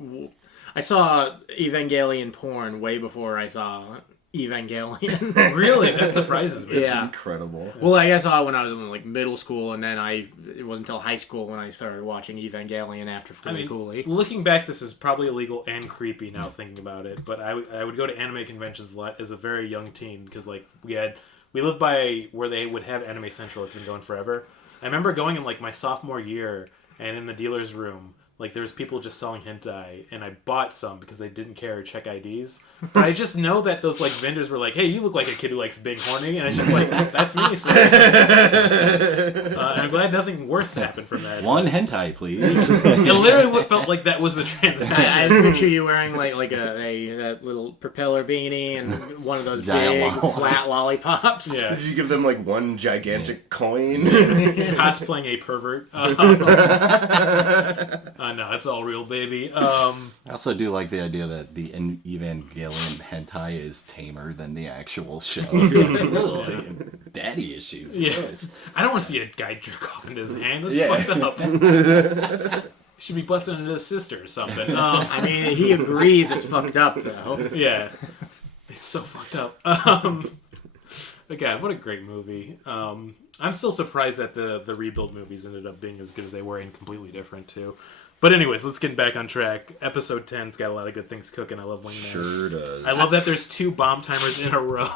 I saw Evangelion porn way before I saw Evangelion. Really? That surprises me. Yeah. Incredible. Well, like, I saw it when I was in, like, middle school, and then it wasn't until high school when I started watching Evangelion after Fooly Cooley. Looking back, this is probably illegal and creepy now thinking about it, but I would go to anime conventions a lot as a very young teen, because, like, we lived by where they would have Anime Central. It's been going forever. I remember going in, like, my sophomore year, and in the dealer's room, like, there was people just selling hentai, and I bought some because they didn't care or check IDs. But I just know that those, like, vendors were like, hey, you look like a kid who likes being horny, and it's just like, that's me, sir. And I'm glad nothing worse happened from that. One hentai, please. It literally felt like that was the transaction. I just picture you wearing, like a little propeller beanie and one of those Giant big, lollipop. flat lollipops. Yeah. Did you give them like one gigantic coin? Cosplaying a pervert. No, it's all real, baby. I also do like the idea that the Evangelion hentai is tamer than the actual show. Like, daddy issues. Yeah. Gross. I don't want to see a guy jerk off into his hand. That's Yeah. fucked up. Should be busting into his sister or something. I mean, he agrees it's fucked up, though. Yeah. It's so fucked up. But God, what a great movie. I'm still surprised that the rebuild movies ended up being as good as they were and completely different, too. But anyways, let's get back on track. Episode 10's got a lot of good things cooking. I love Wingman. Sure does. I love that there's 2 bomb timers in a row.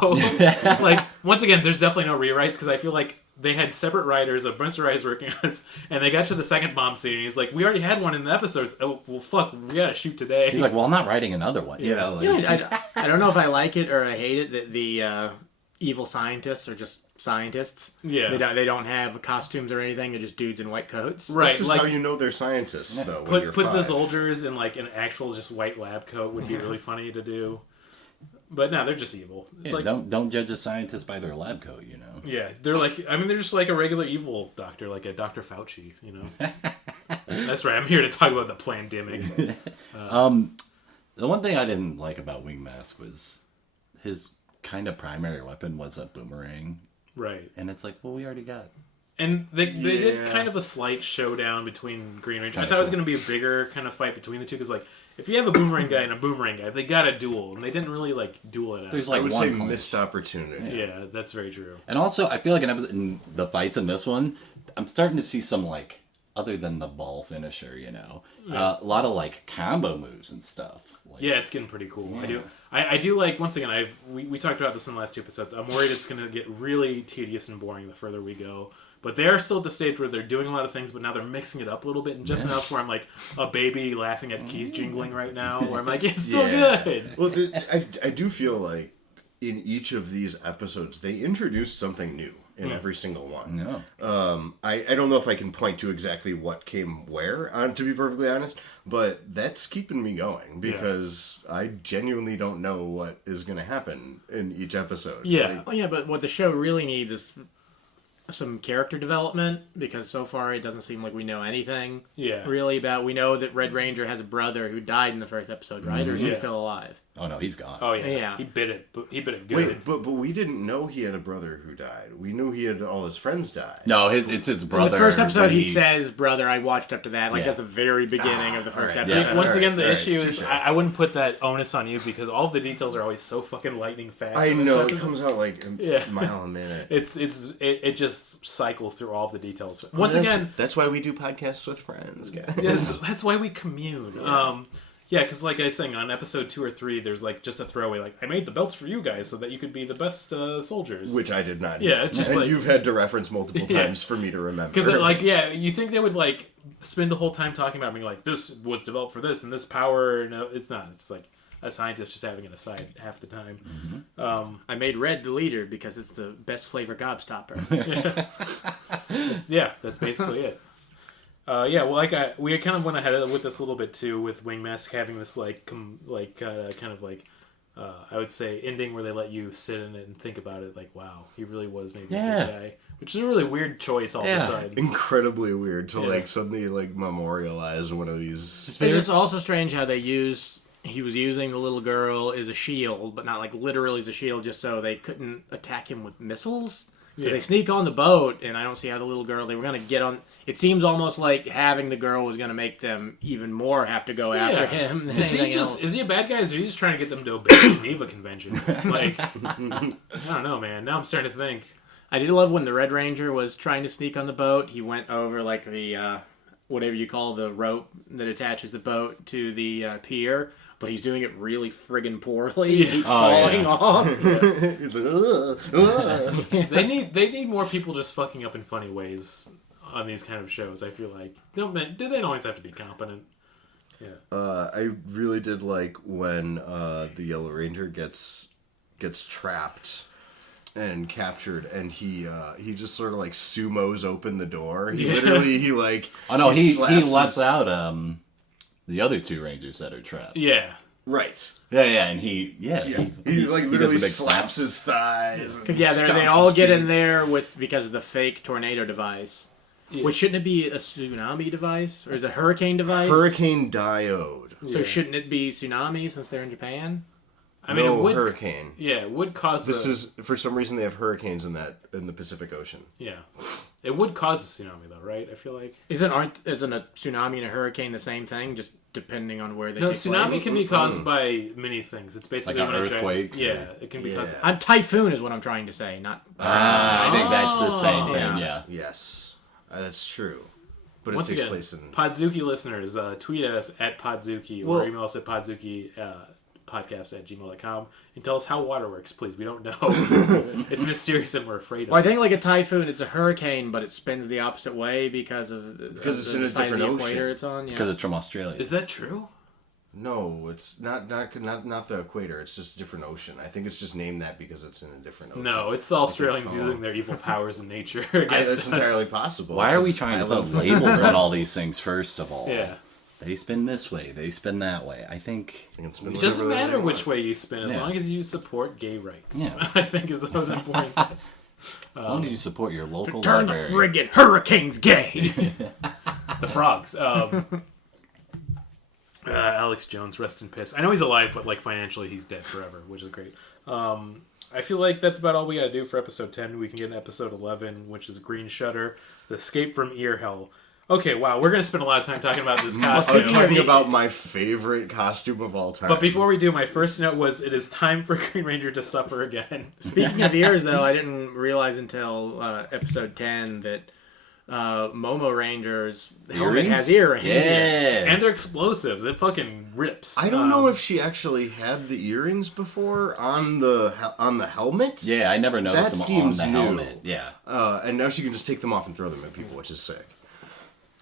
Like, once again, there's definitely no rewrites because I feel like they had separate writers, a bunch of writers working on this, and they got to the second bomb scene, and he's like, we already had one in the episodes. Oh, well, fuck, we gotta shoot today. He's like, well, I'm not writing another one. You know, like, I don't know if I like it or I hate it that the evil scientists are just scientists. Yeah. They don't have costumes or anything. They're just dudes in white coats. Right, This is like, how you know they're scientists, though. When you're put the 5. soldiers in, like, an actual just white lab coat would be really funny to do. But no, they're just evil. yeah, Like, don't judge a scientist by their lab coat, you know. yeah, they're like, I mean, they're just like a regular evil doctor, like a Dr. Fauci, you know? That's right, I'm here to talk about the pandemic. The one thing I didn't like about Wing Mask was his kind of primary weapon was a boomerang. Right. And it's like, well, we already got. And they did Yeah. kind of a slight showdown between Green Ranger. I Kinda thought it was cool. going to be a bigger kind of fight between the two, because, like, if you have a boomerang guy and a boomerang guy, they got a duel, and they didn't really, like, duel it out. There's I like would one say punch. missed opportunity. Yeah, that's very true. And also, I feel like in the fights in this one, I'm starting to see some, like, other than the ball finisher, you know, a lot of, like, combo moves and stuff. Like, Yeah, it's getting pretty cool. Yeah. I do like, once again, we talked about this in the last 2 episodes. I'm worried it's going to get really tedious and boring the further we go. But they are still at the stage where they're doing a lot of things, but now they're mixing it up a little bit, and just enough where I'm like a baby laughing at keys jingling right now, where I'm like, it's still good. Well, I do feel like in each of these episodes, they introduced something new in every single one. No. I don't know if I can point to exactly what came where, to be perfectly honest, but that's keeping me going because I genuinely don't know what is going to happen in each episode. Yeah. Well, yeah, but what the show really needs is some character development, because so far it doesn't seem like we know anything really about. We know that Red Ranger has a brother who died in the first episode, right? Or is he still alive? Oh, no, he's gone. Oh, yeah. Yeah. He bit it good. Wait, but we didn't know he had a brother who died. We knew he had all his friends die. No, it's his In brother. the first episode, but he he's- says brother. I watched up to that. Like, Yeah. at the very beginning of the first alright. episode. Yeah. Once again, Alright, the issue is touche. I wouldn't put that onus on you because all of the details are always so fucking lightning fast. I in this know, it episode. comes out like Yeah. a mile a minute. It just cycles through all of the details. Once again, That's why we do podcasts with friends, guys. yes, that's why we commune. Yeah, because like I was saying, on episode 2 or 3, there's like just a throwaway, like, I made the belts for you guys so that you could be the best soldiers. Which I did not. Yeah, know. it's just and like... you've had to reference multiple times for me to remember. Because, like, yeah, you think they would, like, spend the whole time talking about being like, this was developed for this and this power. No, it's not. It's like a scientist just having an aside half the time. Mm-hmm. I made red the leader because it's the best flavor gobstopper. That's basically it. Yeah, well, like we kind of went ahead with this a little bit too, with Wing Mask having this kind of like I would say ending where they let you sit in it and think about it. Like, wow, he really was maybe a good guy, which is a really weird choice all of a sudden. Incredibly weird to like suddenly like memorialize one of these. It's also strange how he was using the little girl as a shield, but not like literally as a shield, just so they couldn't attack him with missiles. Because they sneak on the boat, and I don't see how the little girl, they were going to get on... It seems almost like having the girl was going to make them even more have to go after him than anything else. Is he a bad guy, or is he just trying to get them to obey Geneva Conventions? Like, I don't know, man. Now I'm starting to think. I did love when the Red Ranger was trying to sneak on the boat. He went over, like, the... whatever you call the rope that attaches the boat to the pier, but he's doing it really friggin' poorly. He's falling off. He's like, They need more people just fucking up in funny ways on these kind of shows. I feel like they don't always have to be competent. Yeah. I really did like when the Yellow Ranger gets trapped and captured, and he just sort of like sumos open the door. He literally he lets out the other two Rangers that are trapped. Yeah. Right. Yeah, and he like literally does a big slaps his thighs. They all get in there because of the fake tornado device. Yeah. Which, shouldn't it be a tsunami device? Or is it a hurricane device? Hurricane diode. So shouldn't it be tsunami since they're in Japan? I mean, no, it would, hurricane. Yeah, it would cause. This is for some reason they have hurricanes in the Pacific Ocean. Yeah, it would cause a tsunami though, right? I feel like isn't a tsunami and a hurricane the same thing? Just depending on where they. No, take tsunami place? can be caused by many things. It's basically like an earthquake. Yeah, it can be caused. Typhoon is what I'm trying to say, not. I think that's the same thing. Yeah. Yes, that's true. But Once it takes again, place in Podzooky listeners, tweet at us at Podzooky or email us at Podzooky podcast@gmail.com and tell us how water works, please. We don't know. It's mysterious and we're afraid of it. Well, I think like a typhoon, it's a hurricane, but it spins the opposite way because it's in a side of different the ocean. equator it's on. Yeah. Because it's from Australia. Is that true? No, it's not the equator. It's just a different ocean. I think it's just named that because it's in a different ocean. No, it's the Australians using their evil powers in nature against that's us. entirely possible. Why are we trying to put labels on all these things, first of all? Yeah. They spin this way, they spin that way. I think... It doesn't matter which way you spin as long as you support gay rights. Yeah. I think is the most important. As long as you support your local Turn the library. friggin' hurricanes gay. The frogs. Alex Jones, rest in piss. I know he's alive, but like financially he's dead forever, which is great. I feel like that's about all we gotta do for episode 10. We can get in episode 11, which is Green Shutter, The Escape from Ear Hell. Okay, wow, we're gonna spend a lot of time talking about this costume. Talking about my favorite costume of all time. But before we do, my first note was it is time for Green Ranger to suffer again. Speaking of ears, though, I didn't realize until episode 10 that Momo Ranger's helmet has earrings. Yeah. And they're explosives. It fucking rips. I don't know if she actually had the earrings before on the helmet. Yeah, I never noticed That them on seems the new. helmet. Yeah. And now she can just take them off and throw them at people, which is sick.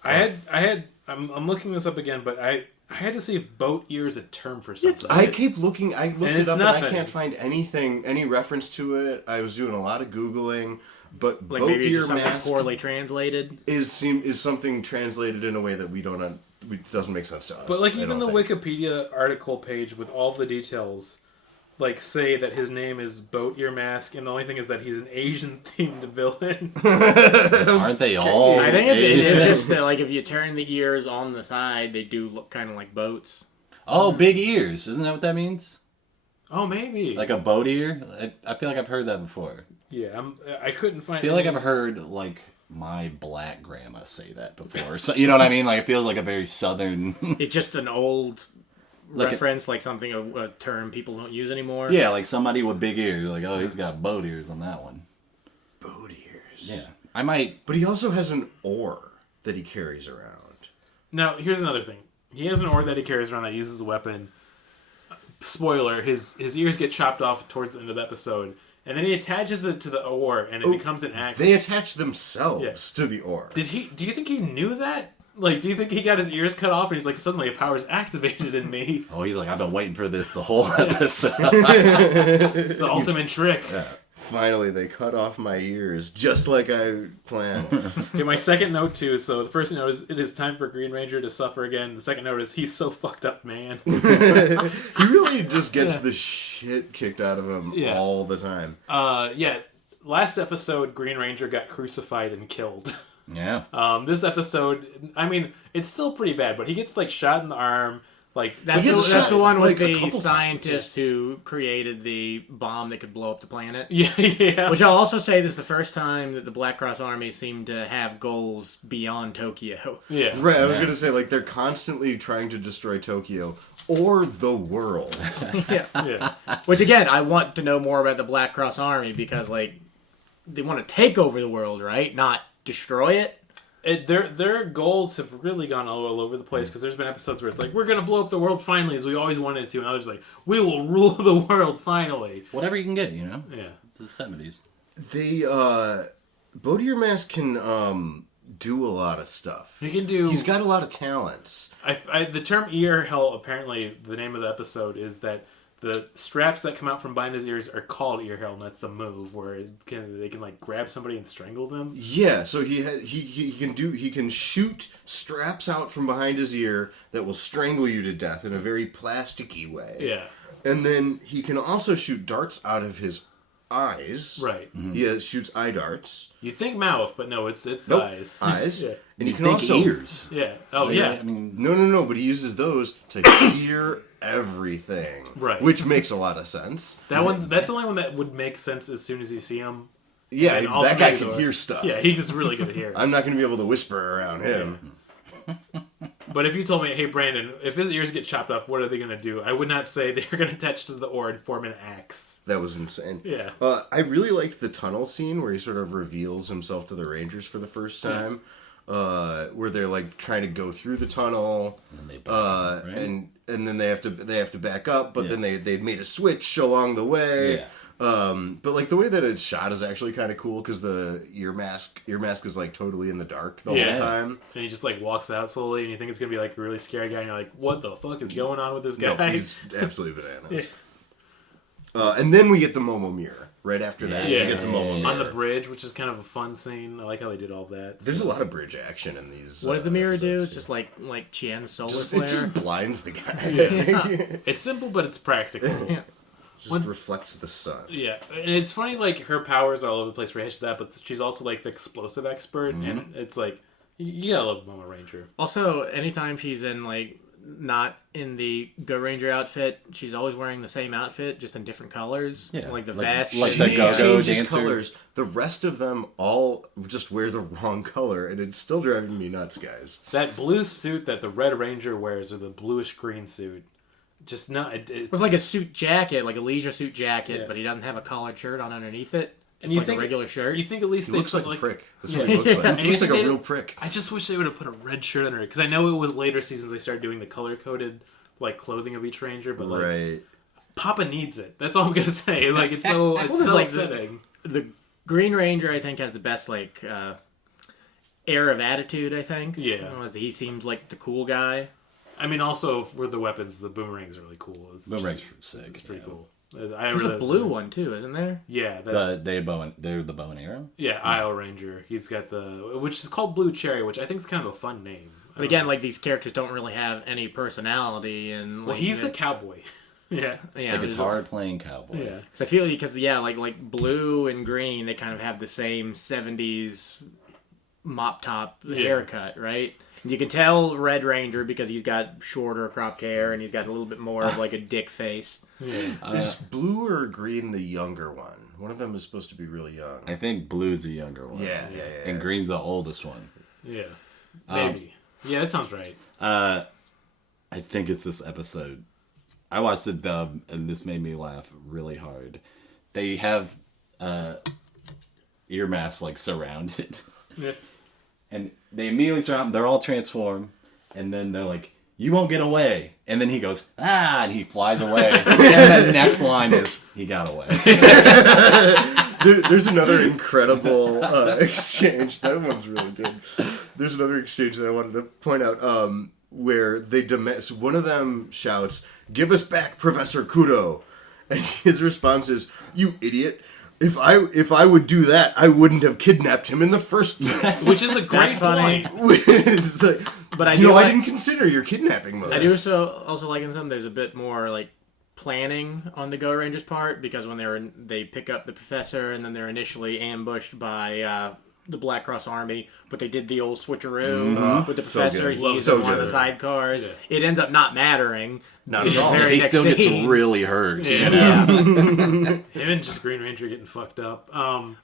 I'm looking this up again, but I had to see if boat ear is a term for something. I keep looking. I looked it it's up, nothing. and I can't find any reference to it. I was doing a lot of googling, but Like boat maybe it's ear just something mask poorly translated. is something translated in a way that we don't. Doesn't make sense to us. But like I even don't the think. Wikipedia article page with all the details, like say that his name is Boat Ear Mask, and the only thing is that he's an Asian themed villain. Aren't they all? I think it is just that, like, if you turn the ears on the side, they do look kind of like boats. Oh, big ears. Isn't that what that means? Oh, maybe. Like a boat ear? I feel like I've heard that before. Yeah, I couldn't find. I feel like I've heard, like, my black grandma say that before. So, you know what I mean? Like, it feels like a very southern... It's just an old Like reference, like something, a term people don't use anymore. Yeah, like somebody with big ears. Like, oh, he's got boat ears on that one. boat ears. Yeah. I might... But he also has an oar that he carries around. Now, here's another thing. he has an oar that he carries around that uses as a weapon. Spoiler: his ears get chopped off towards the end of the episode, and then he attaches it to the oar, and it becomes an axe. They attach themselves to the oar. Do you think he knew that? Like, do you think he got his ears cut off and he's like, suddenly a power's activated in me? Oh, he's like, I've been waiting for this the whole episode. The ultimate trick. Yeah. Finally, they cut off my ears, just like I planned. Okay, my second note, too. So the first note is, it is time for Green Ranger to suffer again. The second note is, he's so fucked up, man. He really just gets the shit kicked out of him all the time. Last episode, Green Ranger got crucified and killed. Yeah. This episode, I mean, it's still pretty bad, but he gets, like, shot in the arm. Like, that's gets the one with like, a the couple scientist who created the bomb that could blow up the planet. Yeah. Which I'll also say this is the first time that the Black Cross Army seemed to have goals beyond Tokyo. Yeah. Right, I was going to say, like, they're constantly trying to destroy Tokyo or the world. Yeah. Which, again, I want to know more about the Black Cross Army because, like, they want to take over the world, right? Not destroy it. Their goals have really gone all over the place because there's been episodes where it's like, we're going to blow up the world finally as we always wanted to, and others like, we will rule the world finally. Whatever you can get, you know? Yeah. It's the 70s. They, Bodier Mask can, do a lot of stuff. He's got a lot of talents. The term ear hell, apparently, the name of the episode is that the straps that come out from behind his ears are called ear hell, and that's the move where they can like grab somebody and strangle them. Yeah, so he can shoot straps out from behind his ear that will strangle you to death in a very plasticky way. Yeah, and then he can also shoot darts out of his eyes. Right. Mm-hmm. He shoots eye darts. You think mouth, but no, it's the Nope. eyes. Eyes. Yeah. And You he can think also ears. Yeah. Oh Like, yeah. I mean, No, but he uses those to hear everything. Right. Which makes a lot of sense. That's the only one that would make sense as soon as you see him. Yeah, And also that guy maybe can the- hear stuff. Yeah, he's really good at hearing. I'm not going to be able to whisper around him. But if you told me, hey Brandon, if his ears get chopped off, what are they going to do? I would not say they're going to attach to the oar and form an axe. That was insane. Yeah. I really liked the tunnel scene where he sort of reveals himself to the Rangers for the first time. Where they're like trying to go through the tunnel, And they back up, right? and then they have to back up, but then they made a switch along the way. Yeah. But like the way that it's shot is actually kind of cool because the ear mask is like totally in the dark the whole time. And he just like walks out slowly, and you think it's gonna be like a really scary guy, and you're like, what the fuck is going on with this guy? No, he's absolutely bananas. And then we get the Momo mirror right after that. Yeah. We get the Momo mirror On the bridge, which is kind of a fun scene. I like how they did all that. There's a lot of bridge action in these. What does the mirror do? episodes. It's just like Chien's solar It flare. just blinds the guy. It's simple, but it's practical. Yeah. Just reflects the sun. Yeah, and it's funny, like, her powers are all over the place for that, but she's also, like, the explosive expert, and it's like, you gotta love Momo Ranger. Also, anytime she's in, like, not in the Go Ranger outfit, she's always wearing the same outfit, just in different colors. Yeah, Like the like- vest. like she- the go-go changes dancer. colors. The rest of them all just wear the wrong color, and it's still driving me nuts, guys. That blue suit that the Red Ranger wears, or the bluish-green suit, just not... It was like a suit jacket, like a leisure suit jacket, Yeah. but he doesn't have a collared shirt on underneath it. And It's you like think a regular shirt. You think at least He they looks put, like a prick. That's Yeah. what he looks like. And He you looks like think a they- real prick. I just wish they would have put a red shirt under it, because I know it was later seasons they started doing the color-coded, like, clothing of each Ranger, but, like, Right. Papa needs it. That's all I'm gonna say. Like, it's so like upsetting. The Green Ranger, I think, has the best, like, air of attitude, I think. Yeah. You know, he seems like the cool guy. I mean, also, for the weapons, the boomerangs are really cool. It's Boomerang's just- sick. It's pretty yeah. cool. There's a blue one, too, isn't there? Yeah, that's... They're the bow and arrow. Yeah, Isle Ranger. He's got which is called Blue Cherry, which I think is kind of a fun name. But again, like, these characters don't really have any personality. And Well, like, he's the cowboy. Yeah. yeah, The guitar playing cowboy. Yeah. Because I feel like blue and green, they kind of have the same 70s mop top haircut, right? You can tell Red Ranger because he's got shorter cropped hair and he's got a little bit more of like a dick face. Yeah. Is blue or green the younger one? One of them is supposed to be really young. I think blue's the younger one. Yeah. And green's the oldest one. Yeah. Maybe. Yeah, that sounds right. I think it's this episode. I watched the dub, and this made me laugh really hard. They have ear masks like surrounded, Yeah. and they immediately surround. They're all transformed, and then they're like, you won't get away. And then he goes, ah, and he flies away. And the next line is, he got away. There's another incredible exchange. That one's really good. There's another exchange that I wanted to point out where they demand. So one of them shouts, "Give us back Professor Kudo," and his response is, "You idiot! If I would do that, I wouldn't have kidnapped him in the first place." Which is a great funny. point. It's like, But I I didn't consider your kidnapping mode. I do also like in some there's a bit more like planning on the Go Rangers part, because when they pick up the professor and then they're initially ambushed by the Black Cross Army, but they did the old switcheroo with the so professor. good. He's So on the good. sidecars. Yeah. It ends up not mattering. Not at all. Very He next still gets scene. really hurt. Yeah. You know? Him and just Green Ranger getting fucked up.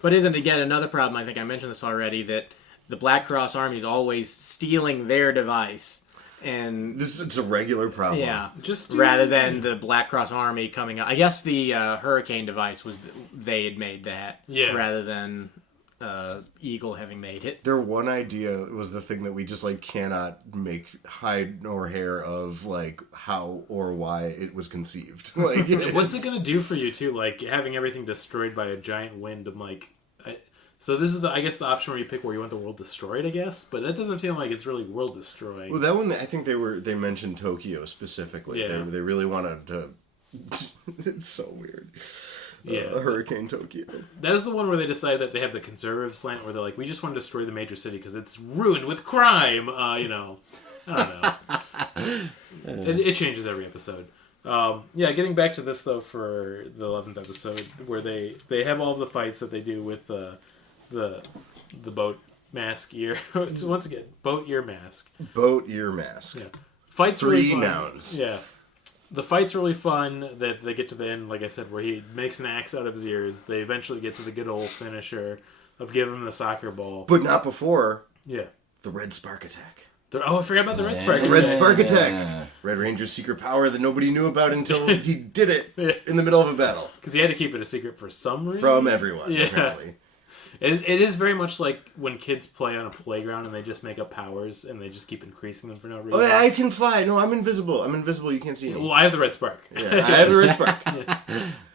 But isn't, again, another problem, I think I mentioned this already, that the Black Cross Army is always stealing their device. And It's a regular problem. yeah, Just rather than the Black Cross Army coming up. I guess the Hurricane device was they had made that, rather than Eagle having made it. Their one idea was the thing that we just like cannot make hide nor hair of, like how or why it was conceived. Like, what's it gonna do for you too? Like having everything destroyed by a giant wind. I'm like, so this is the the option where you pick where you want the world destroyed, I guess. But that doesn't feel like it's really world destroying. Well, that one I think they mentioned Tokyo specifically. Yeah. They really wanted to. It's so weird. Yeah. Hurricane Tokyo. That is the one where they decide that they have the conservative slant, where they're like, we just want to destroy the major city because it's ruined with crime. I don't know. It changes every episode. Getting back to this though, for the 11th episode, where they have all of the fights that they do with the boat mask ear. So once again, boat ear mask. Boat ear mask. Yeah. Fights 3 really fun. nouns. Yeah. The fight's really fun. That they get to the end, like I said, where he makes an axe out of his ears. They eventually get to the good old finisher of giving him the soccer ball. But not before Yeah. the Red Spark Attack. I forgot about the Red Spark. The Red Spark Attack. Red Ranger's secret power that nobody knew about until he did it in the middle of a battle. Because he had to keep it a secret for some reason. From everyone, Yeah. apparently. It is very much like when kids play on a playground and they just make up powers and they just keep increasing them for no reason. Oh, yeah, I can fly. No, I'm invisible. You can't see me. Well, I have the Red Spark. Yeah, I have the Red Spark.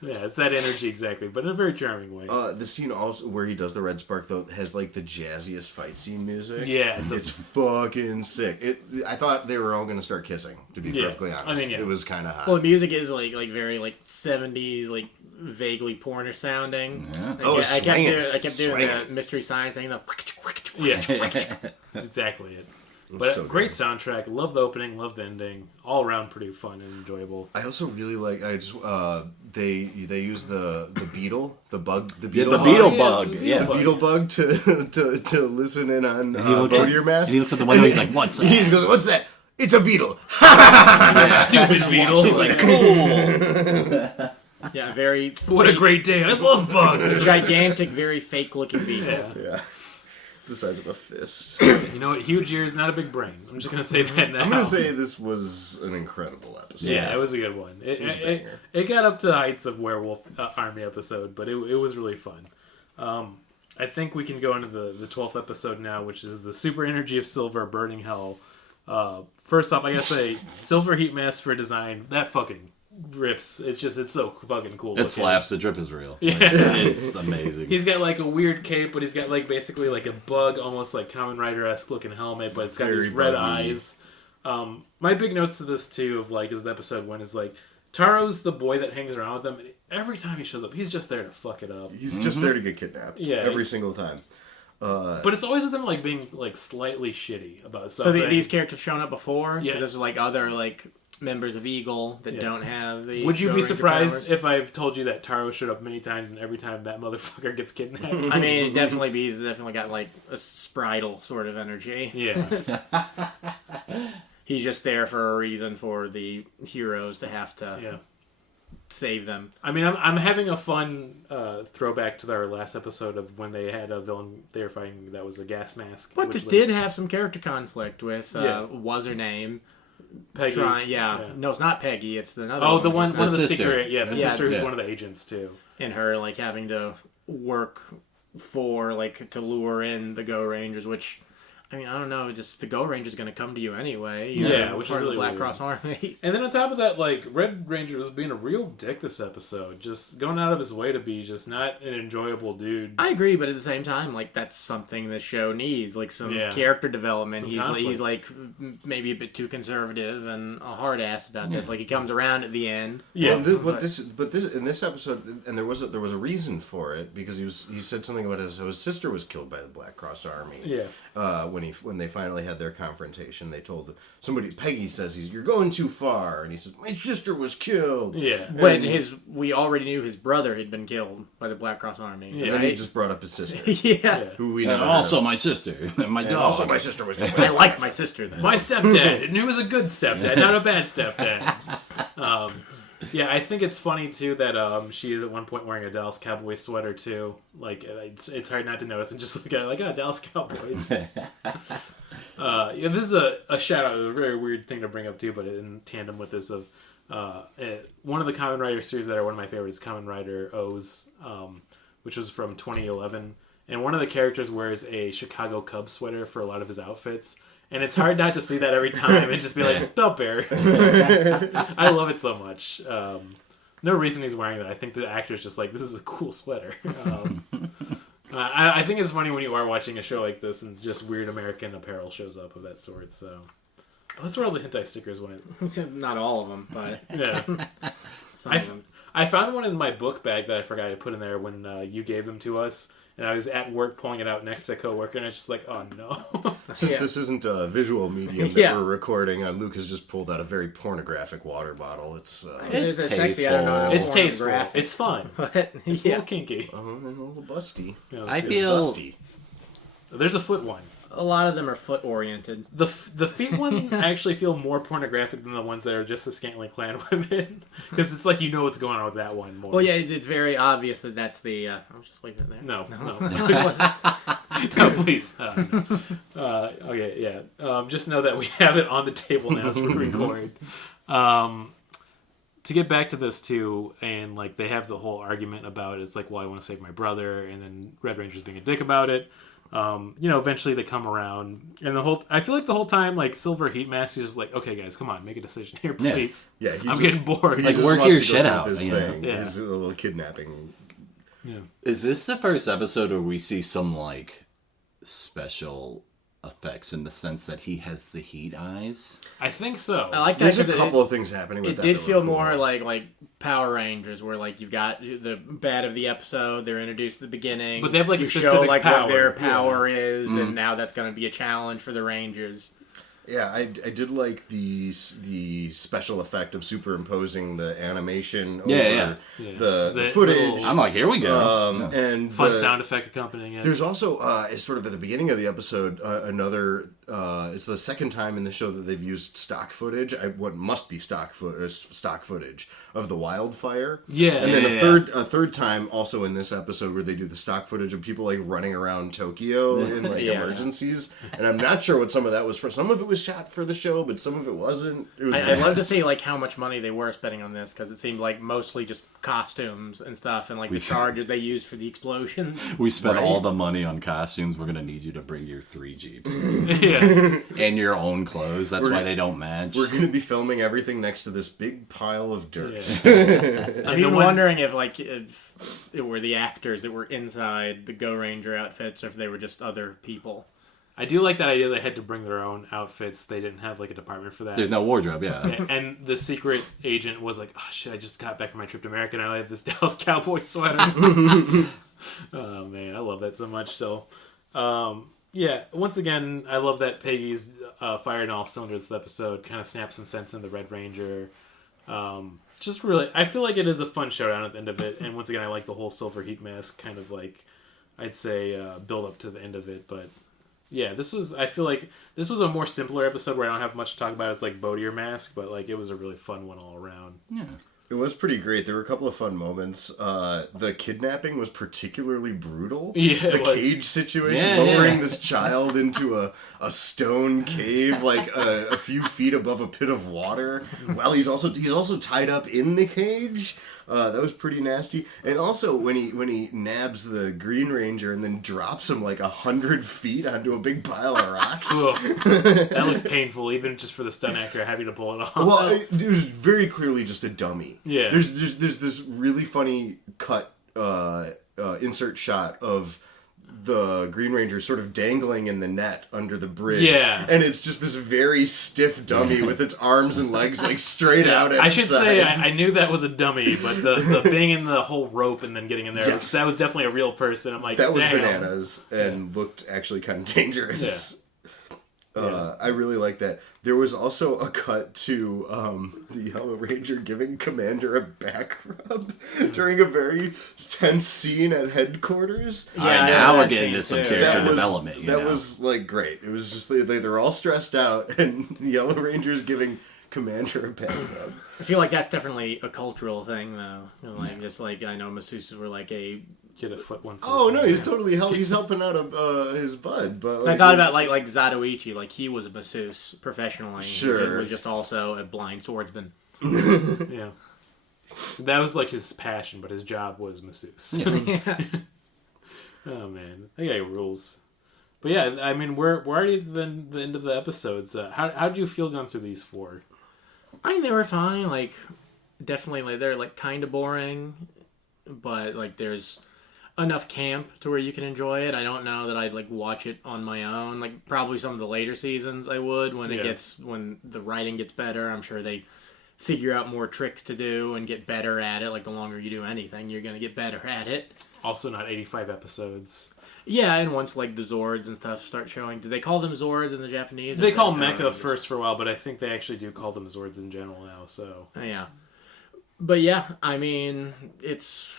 Yeah, it's that energy exactly, but in a very charming way. The scene also where he does the Red Spark, though, has like the jazziest fight scene music. Yeah. It's fucking sick. I thought they were all going to start kissing, to be perfectly honest. I mean, yeah. It was kind of hot. Well, the music is like very like 70s, like vaguely pornish sounding. Yeah. I kept doing the Swinging. Mystery Science thing. Yeah. That's exactly it. But so great good. soundtrack. Love the opening, love the ending. All around pretty fun and enjoyable. I also really like. They use the beetle, the bug, the Yeah, beetle, the bug, beetle yeah, bug. the Yeah. the beetle bug to listen in on And he looks Boat at- Ear Mask. and he looks at the window. He's like, "What's that?" He goes, "What's that? It's a beetle." Stupid beetle. He's like, "Cool." Yeah, very What a great day. I love bugs. gigantic, very fake looking beetle. Yeah, the size of a fist. You know what? Huge ears, not a big brain. I'm just going to say that now. I'm gonna say this was an incredible episode. Yeah, it was a good one. was a banger. It got up to the heights of Werewolf Army episode, but it was really fun. I think we can go into the 12th episode now, which is the Super Energy of Silver Burning Hell. First off, I gotta say, Silver Heat Mask for design, that fucking rips. It's so fucking cool. It looking. slaps. The drip is real. Yeah. Like, it's amazing. He's got like a weird cape, but he's got like basically like a bug, almost like Kamen Rider-esque looking helmet, but it's got Very these red buggy. eyes. My big notes to this too, of like, as the episode went, is like, Taro's the boy that hangs around with them, and every time he shows up, he's just there to fuck it up. He's just there to get kidnapped. Yeah. every single time. But it's always with him like being like slightly shitty about So something. these characters shown up before? Yeah. There's like other like members of Eagle that Yeah. don't have the. Would you Go be Ranger surprised powers? if I've told you that Taro showed up many times, and every time that motherfucker gets kidnapped? I mean, he's definitely got like a Spritle sort of energy. Yeah. He's just there for a reason for the heroes to have to Yeah. save them. I mean, I'm having a fun throwback to our last episode of when they had a villain they were fighting that was a gas mask. But which this was did have some character conflict with Yeah. what's her name? Peggy. Yeah. No, it's not Peggy. It's another. Oh, the one The of the sister. secret. Yeah, the Yeah. sister who's Yeah. one of the agents too. And her like having to work for like to lure in the Go Rangers, which I mean, I don't know. Just the Go Ranger's going to come to you anyway. Which is part of really the Black weird. Cross Army. And then on top of that, like, Red Ranger was being a real dick this episode. Just going out of his way to be just not an enjoyable dude. I agree, but at the same time, like, that's something the show needs. Like, some character development. Some He's like, maybe a bit too conservative and a hard ass about this. Like, he comes around at the end. Yeah. Well, in this episode, and there was a reason for it, because he said something about his sister was killed by the Black Cross Army. Yeah. When they finally had their confrontation, they told somebody. Peggy says you're going too far, and he says my sister was killed. Yeah. When we already knew his brother had been killed by the Black Cross Army. And then he just brought up his sister, who we And never also heard. my sister and my And dog. also my sister was killed. I like my sister then. My stepdad, and he was a good stepdad, not a bad stepdad. Yeah, I think it's funny too that she is at one point wearing a Dallas Cowboy sweater too. Like it's hard not to notice and just look at it like, Dallas Cowboys. This is a shout out, a very weird thing to bring up too, but in tandem with this of one of the Kamen Rider series that are one of my favorites, Kamen Rider O's, which was from 2011, and one of the characters wears a Chicago Cubs sweater for a lot of his outfits. And it's hard not to see that every time and just be like, the Bears. I love it so much. No reason he's wearing that. I think the actor's just like, this is a cool sweater. I think it's funny when you are watching a show like this and just weird American apparel shows up of that sort. So that's where all the hentai stickers went. Not all of them, but Yeah. some of them. I found one in my book bag that I forgot I put in there when you gave them to us. And I was at work pulling it out next to a coworker, and it's just like, oh no. Since this isn't a visual medium that we're recording, Luke has just pulled out a very pornographic water bottle. It's It's sexy. I don't know. It's tasteful. Pornographic. It's fun. But It's a little kinky. a little busty. You know, I it's feel Busty. there's a foot one. a lot of them are foot oriented. The feet one actually feel more pornographic than the ones that are just the scantily clad women, because it's like you know what's going on with that one more. Well, yeah, it's very obvious that that's the. I'll just leave it there. No, no, please. Okay, yeah. Just know that we have it on the table now as we record. To get back to this too, and like they have the whole argument about it's like, well, I want to save my brother, and then Red Ranger's being a dick about it. Eventually they come around, and I feel like the whole time, like Silver Heat Mask is just like, okay, guys, come on, make a decision here, please. Yeah, I'm getting bored. He Like, just work wants your to go shit through out, This you know? thing. Yeah. His little kidnapping. Yeah. Is this the first episode where we see some like special effects in the sense that he has the heat eyes? I think so. I like that. There's a 'cause couple of things happening with It that. did that feel were more cool. like Power Rangers, where like you've got the bad of the episode, they're introduced at the beginning, But they have, like, a you show specific like power. what their Yeah. power is, and now that's going to be a challenge for the Rangers. Yeah, I did like the special effect of superimposing the animation over Yeah. the The footage. little- I'm like, here we go. And Fun the- sound effect accompanying it. There's also, it's sort of at the beginning of the episode, another. It's the second time in the show that they've used stock footage. What must be stock footage of the wildfire. Yeah, and then yeah. a third time also in this episode where they do the stock footage of people like running around Tokyo in like Yeah. emergencies. And I'm not sure what some of that was for. Some of it was shot for the show, but some of it wasn't. It was I'd love to bad. see like how much money they were spending on this, because it seemed like mostly just costumes and stuff, and like the charges they used for the explosions. We spent Right. all the money on costumes. We're gonna need you to bring your 3 Jeeps yeah. and your own clothes. That's why they don't match. We're going to be filming everything next to this big pile of dirt. I'm even wondering if it were the actors that were inside the Go Ranger outfits, or if they were just other people. I do like that idea they had to bring their own outfits. They didn't have like a department for that. There's no wardrobe, yeah. And the secret agent was like, oh shit, I just got back from my trip to America and I have this Dallas Cowboy sweater. Oh man, I love that so much still. Yeah, once again, I love that Peggy's firing all cylinders this episode. Kind of snaps some sense in the Red Ranger. Just really, I feel like it is a fun showdown at the end of it. And once again, I like the whole Silver Heat Mask kind of like, I'd say, build up to the end of it. But yeah, I feel like this was a more simpler episode where I don't have much to talk about. It's like Bodier Mask, but like it was a really fun one all around. Yeah. It was pretty great. There were a couple of fun moments. The kidnapping was particularly brutal. Yeah, the cage situation, lowering this child into a stone cave, like a few feet above a pit of water, while he's also tied up in the cage. That was pretty nasty. And also when he nabs the Green Ranger and then drops him like 100 feet onto a big pile of rocks. That looked painful, even just for the stunt actor having to pull it off. Well, it was very clearly just a dummy. Yeah. There's this really funny cut insert shot of the Green Ranger sort of dangling in the net under the bridge. Yeah. And it's just this very stiff dummy with its arms and legs like straight out at I should say sides. I knew that was a dummy, but the being in the whole rope and then getting in there, Yes. that was definitely a real person. I'm like, That was damn. bananas and looked actually kind of dangerous. I really like that. There was also a cut to the Yellow Ranger giving Commander a back rub during a very tense scene at headquarters. All right, now we're that getting scene to some too. character development. That was like great. It was just they're all stressed out, and the Yellow Ranger's giving Commander a back rub. I feel like that's definitely a cultural thing, though. You know, like just like I know masseuses were like a. Get a foot one. Oh no, he's totally he's helping out his bud. But I thought about like Zatoichi, like he was a masseuse professionally. Sure. He was just also a blind swordsman. Yeah. That was like his passion, but his job was masseuse. Oh man, that guy rules. But yeah, I mean, we're already at the end of the episodes. How did you feel going through these 4? I mean, they were fine. Like, definitely, like they're like kind of boring, but like there's enough camp to where you can enjoy it. I don't know that I'd like watch it on my own. Like probably some of the later seasons I would when when the writing gets better. I'm sure they figure out more tricks to do and get better at it. Like the longer you do anything, you're gonna get better at it. Also, not 85 episodes. Yeah, and once like the Zords and stuff start showing, do they call them Zords in the Japanese? They call them Mecha first for a while, but I think they actually do call them Zords in general now. So yeah, but yeah, I mean it's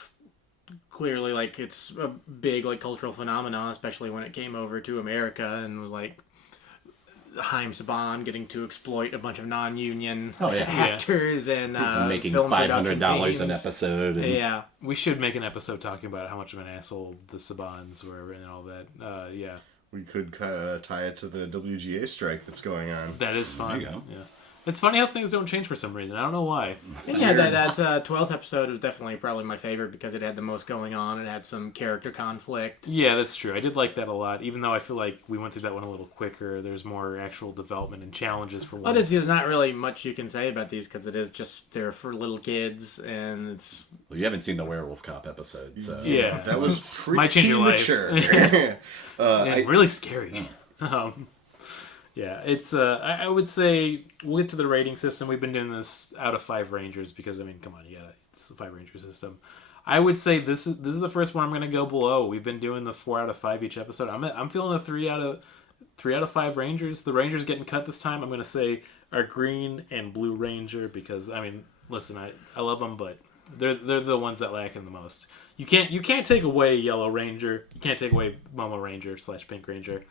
clearly like it's a big like cultural phenomenon, especially when it came over to America and was like Haim Saban getting to exploit a bunch of non-union actors and making film $500 an episode. And... Yeah, we should make an episode talking about how much of an asshole the Sabans were and all that. Yeah, We could tie it to the WGA strike that's going on. that is fun. There you go. Yeah. It's funny how things don't change for some reason. I don't know why. and yeah, that 12th episode was definitely probably my favorite because it had the most going on. It had some character conflict. Yeah, that's true. I did like that a lot, even though I feel like we went through that one a little quicker. There's more actual development and challenges for Well, once. there's not really much you can say about these because it is just they're for little kids and it's. Well, you haven't seen the Werewolf Cop episode, so... Yeah. That was pretty Might change your life. mature. Yeah, really scary. Yeah, it's I would say we'll get to the rating system. We've been doing this out of 5 Rangers because I mean, come on, it's the 5 Ranger system. I would say this is the first one I'm going to go below. We've been doing the 4 out of 5 each episode. I'm feeling a 3 out of 5 Rangers. The Rangers getting cut this time. I'm going to say our Green and Blue Ranger because I mean, listen, I love them, but they're the ones that lack in the most. You can't take away Yellow Ranger. You can't take away Momo Ranger / Pink Ranger.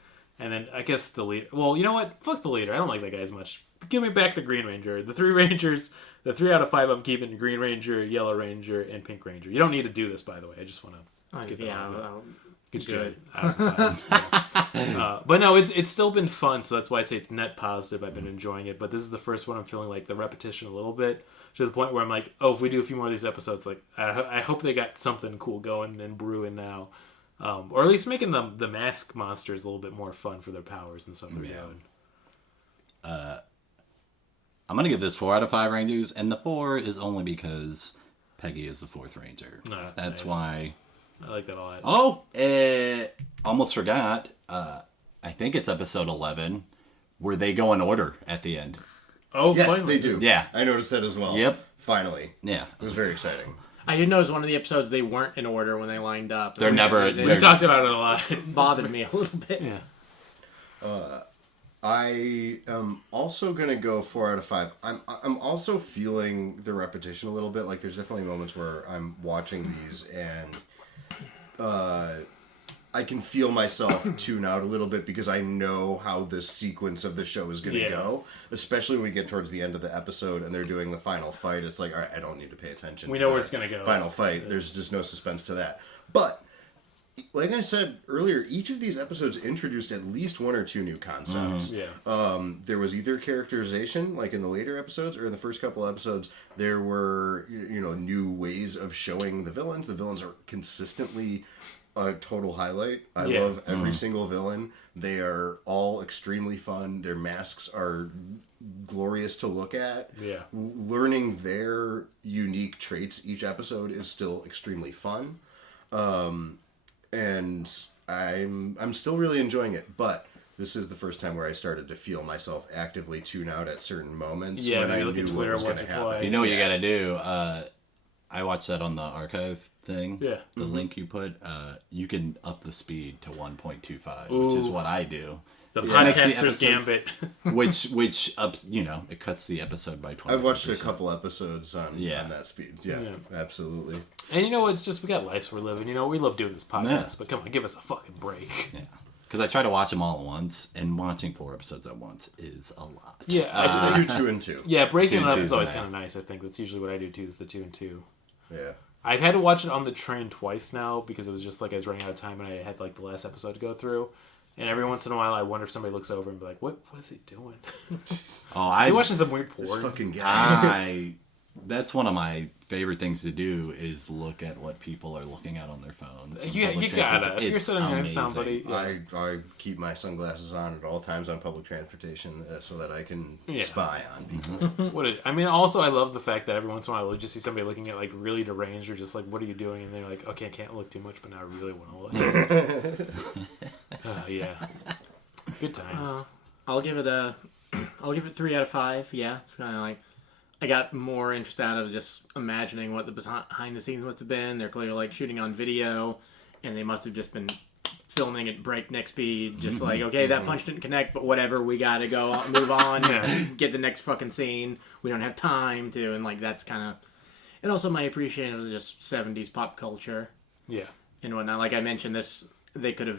And then I guess the leader. Well, you know what? Fuck the leader. I don't like that guy as much. Give me back the Green Ranger. The 3 Rangers. The 3 out of 5 I'm keeping: Green Ranger, Yellow Ranger, and Pink Ranger. You don't need to do this, by the way. I just want to get that out. Get good. Out of 5. But no, it's still been fun. So that's why I say it's net positive. I've been enjoying it. But this is the first one I'm feeling like the repetition a little bit to the point where I'm like, oh, if we do a few more of these episodes, like I hope they got something cool going and brewing now. Or at least making the mask monsters a little bit more fun for their powers and stuff they're doing. I'm going to give this 4 out of 5 Rangers, and the 4 is only because Peggy is the 4th Ranger. That's nice. Why... I like that a lot. Oh, almost forgot. I think it's episode 11, where they go in order at the end. Oh, Yes, finally. they do. Yeah. I noticed that as well. Yep. Finally. Yeah. It was very exciting. I did notice one of the episodes they weren't in order when they lined up. They're never... We talked about it a lot. It bothered me a little bit. Yeah. I am also gonna go 4 out of 5. I'm also feeling the repetition a little bit. Like there's definitely moments where I'm watching these and I can feel myself tune out a little bit because I know how this sequence of the show is going to go. Especially when we get towards the end of the episode and they're doing the final fight. It's like, all right, I don't need to pay attention. We know where it's going to go. Final fight. There's just no suspense to that. But like I said earlier, each of these episodes introduced at least one or two new concepts. There was either characterization, like in the later episodes, or in the first couple episodes, there were new ways of showing the villains. The villains are consistently a total highlight. I love every single villain. They are all extremely fun. Their masks are glorious to look at. Learning their unique traits each episode is still extremely fun. And I'm still really enjoying it, but this is the first time where I started to feel myself actively tune out at certain moments when I knew what was going to happen. You know what you gotta do? I watched that on the archive thing. Yeah. The link you put, you can up the speed to 1.25, which is what I do. The podcaster's gambit. which ups, it cuts the episode by 20%. I've watched a couple episodes on that speed. Yeah, absolutely. And it's just, we got lives we're living. We love doing this podcast, but come on, give us a fucking break. Yeah. Because I try to watch them all at once, and watching 4 episodes at once is a lot. Yeah. I do 2 and 2. Yeah, breaking it up is always kind of nice, I think. That's usually what I do, too, is the 2 and 2. Yeah. I've had to watch it on the train twice now, because it was just like I was running out of time, and I had the last episode to go through. And every once in a while, I wonder if somebody looks over and be like, "What is he doing?" Is he watching some weird porn? This fucking guy. That's one of my favorite things to do is look at what people are looking at on their phones. You gotta. If you're sitting next to somebody, I keep my sunglasses on at all times on public transportation so that I can spy on people. Also, I love the fact that every once in a while, you'll just see somebody looking at really deranged or just "What are you doing?" And they're like, "Okay, I can't look too much, but now I really want to look." Yeah, good times. I'll give it 3 out of 5. Yeah, it's kind of like I got more interest out of just imagining what the behind the scenes must have been. They're clearly shooting on video, and they must have just been filming at breakneck speed. Just okay, that punch didn't connect, but whatever, we gotta go move on, get the next fucking scene. We don't have time to, and that's kind of, and also my appreciation of just 70s pop culture. Yeah, and whatnot. Like I mentioned, this they could have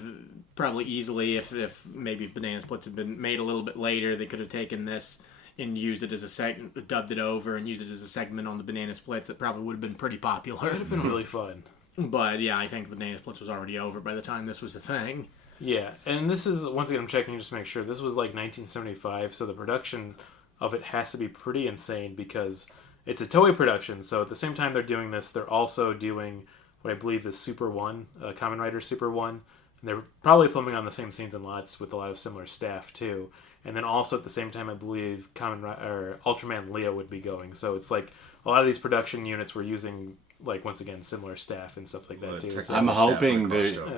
probably easily, if maybe Banana Splits had been made a little bit later, they could have taken this and used it as a segment, dubbed it over, and used it as a segment on the Banana Splits that probably would have been pretty popular. It would have been really fun. But yeah, I think Banana Splits was already over by the time this was a thing. Yeah, and this is, once again, I'm checking just to make sure, this was 1975, so the production of it has to be pretty insane because it's a Toei production, so at the same time they're doing this, they're also doing what I believe is Super 1, Kamen Rider Super 1, and they're probably filming on the same scenes and lots with a lot of similar staff too. And then also at the same time, I believe Ultraman Leo would be going. So it's a lot of these production units were using once again similar staff and stuff like that too. So I'm hoping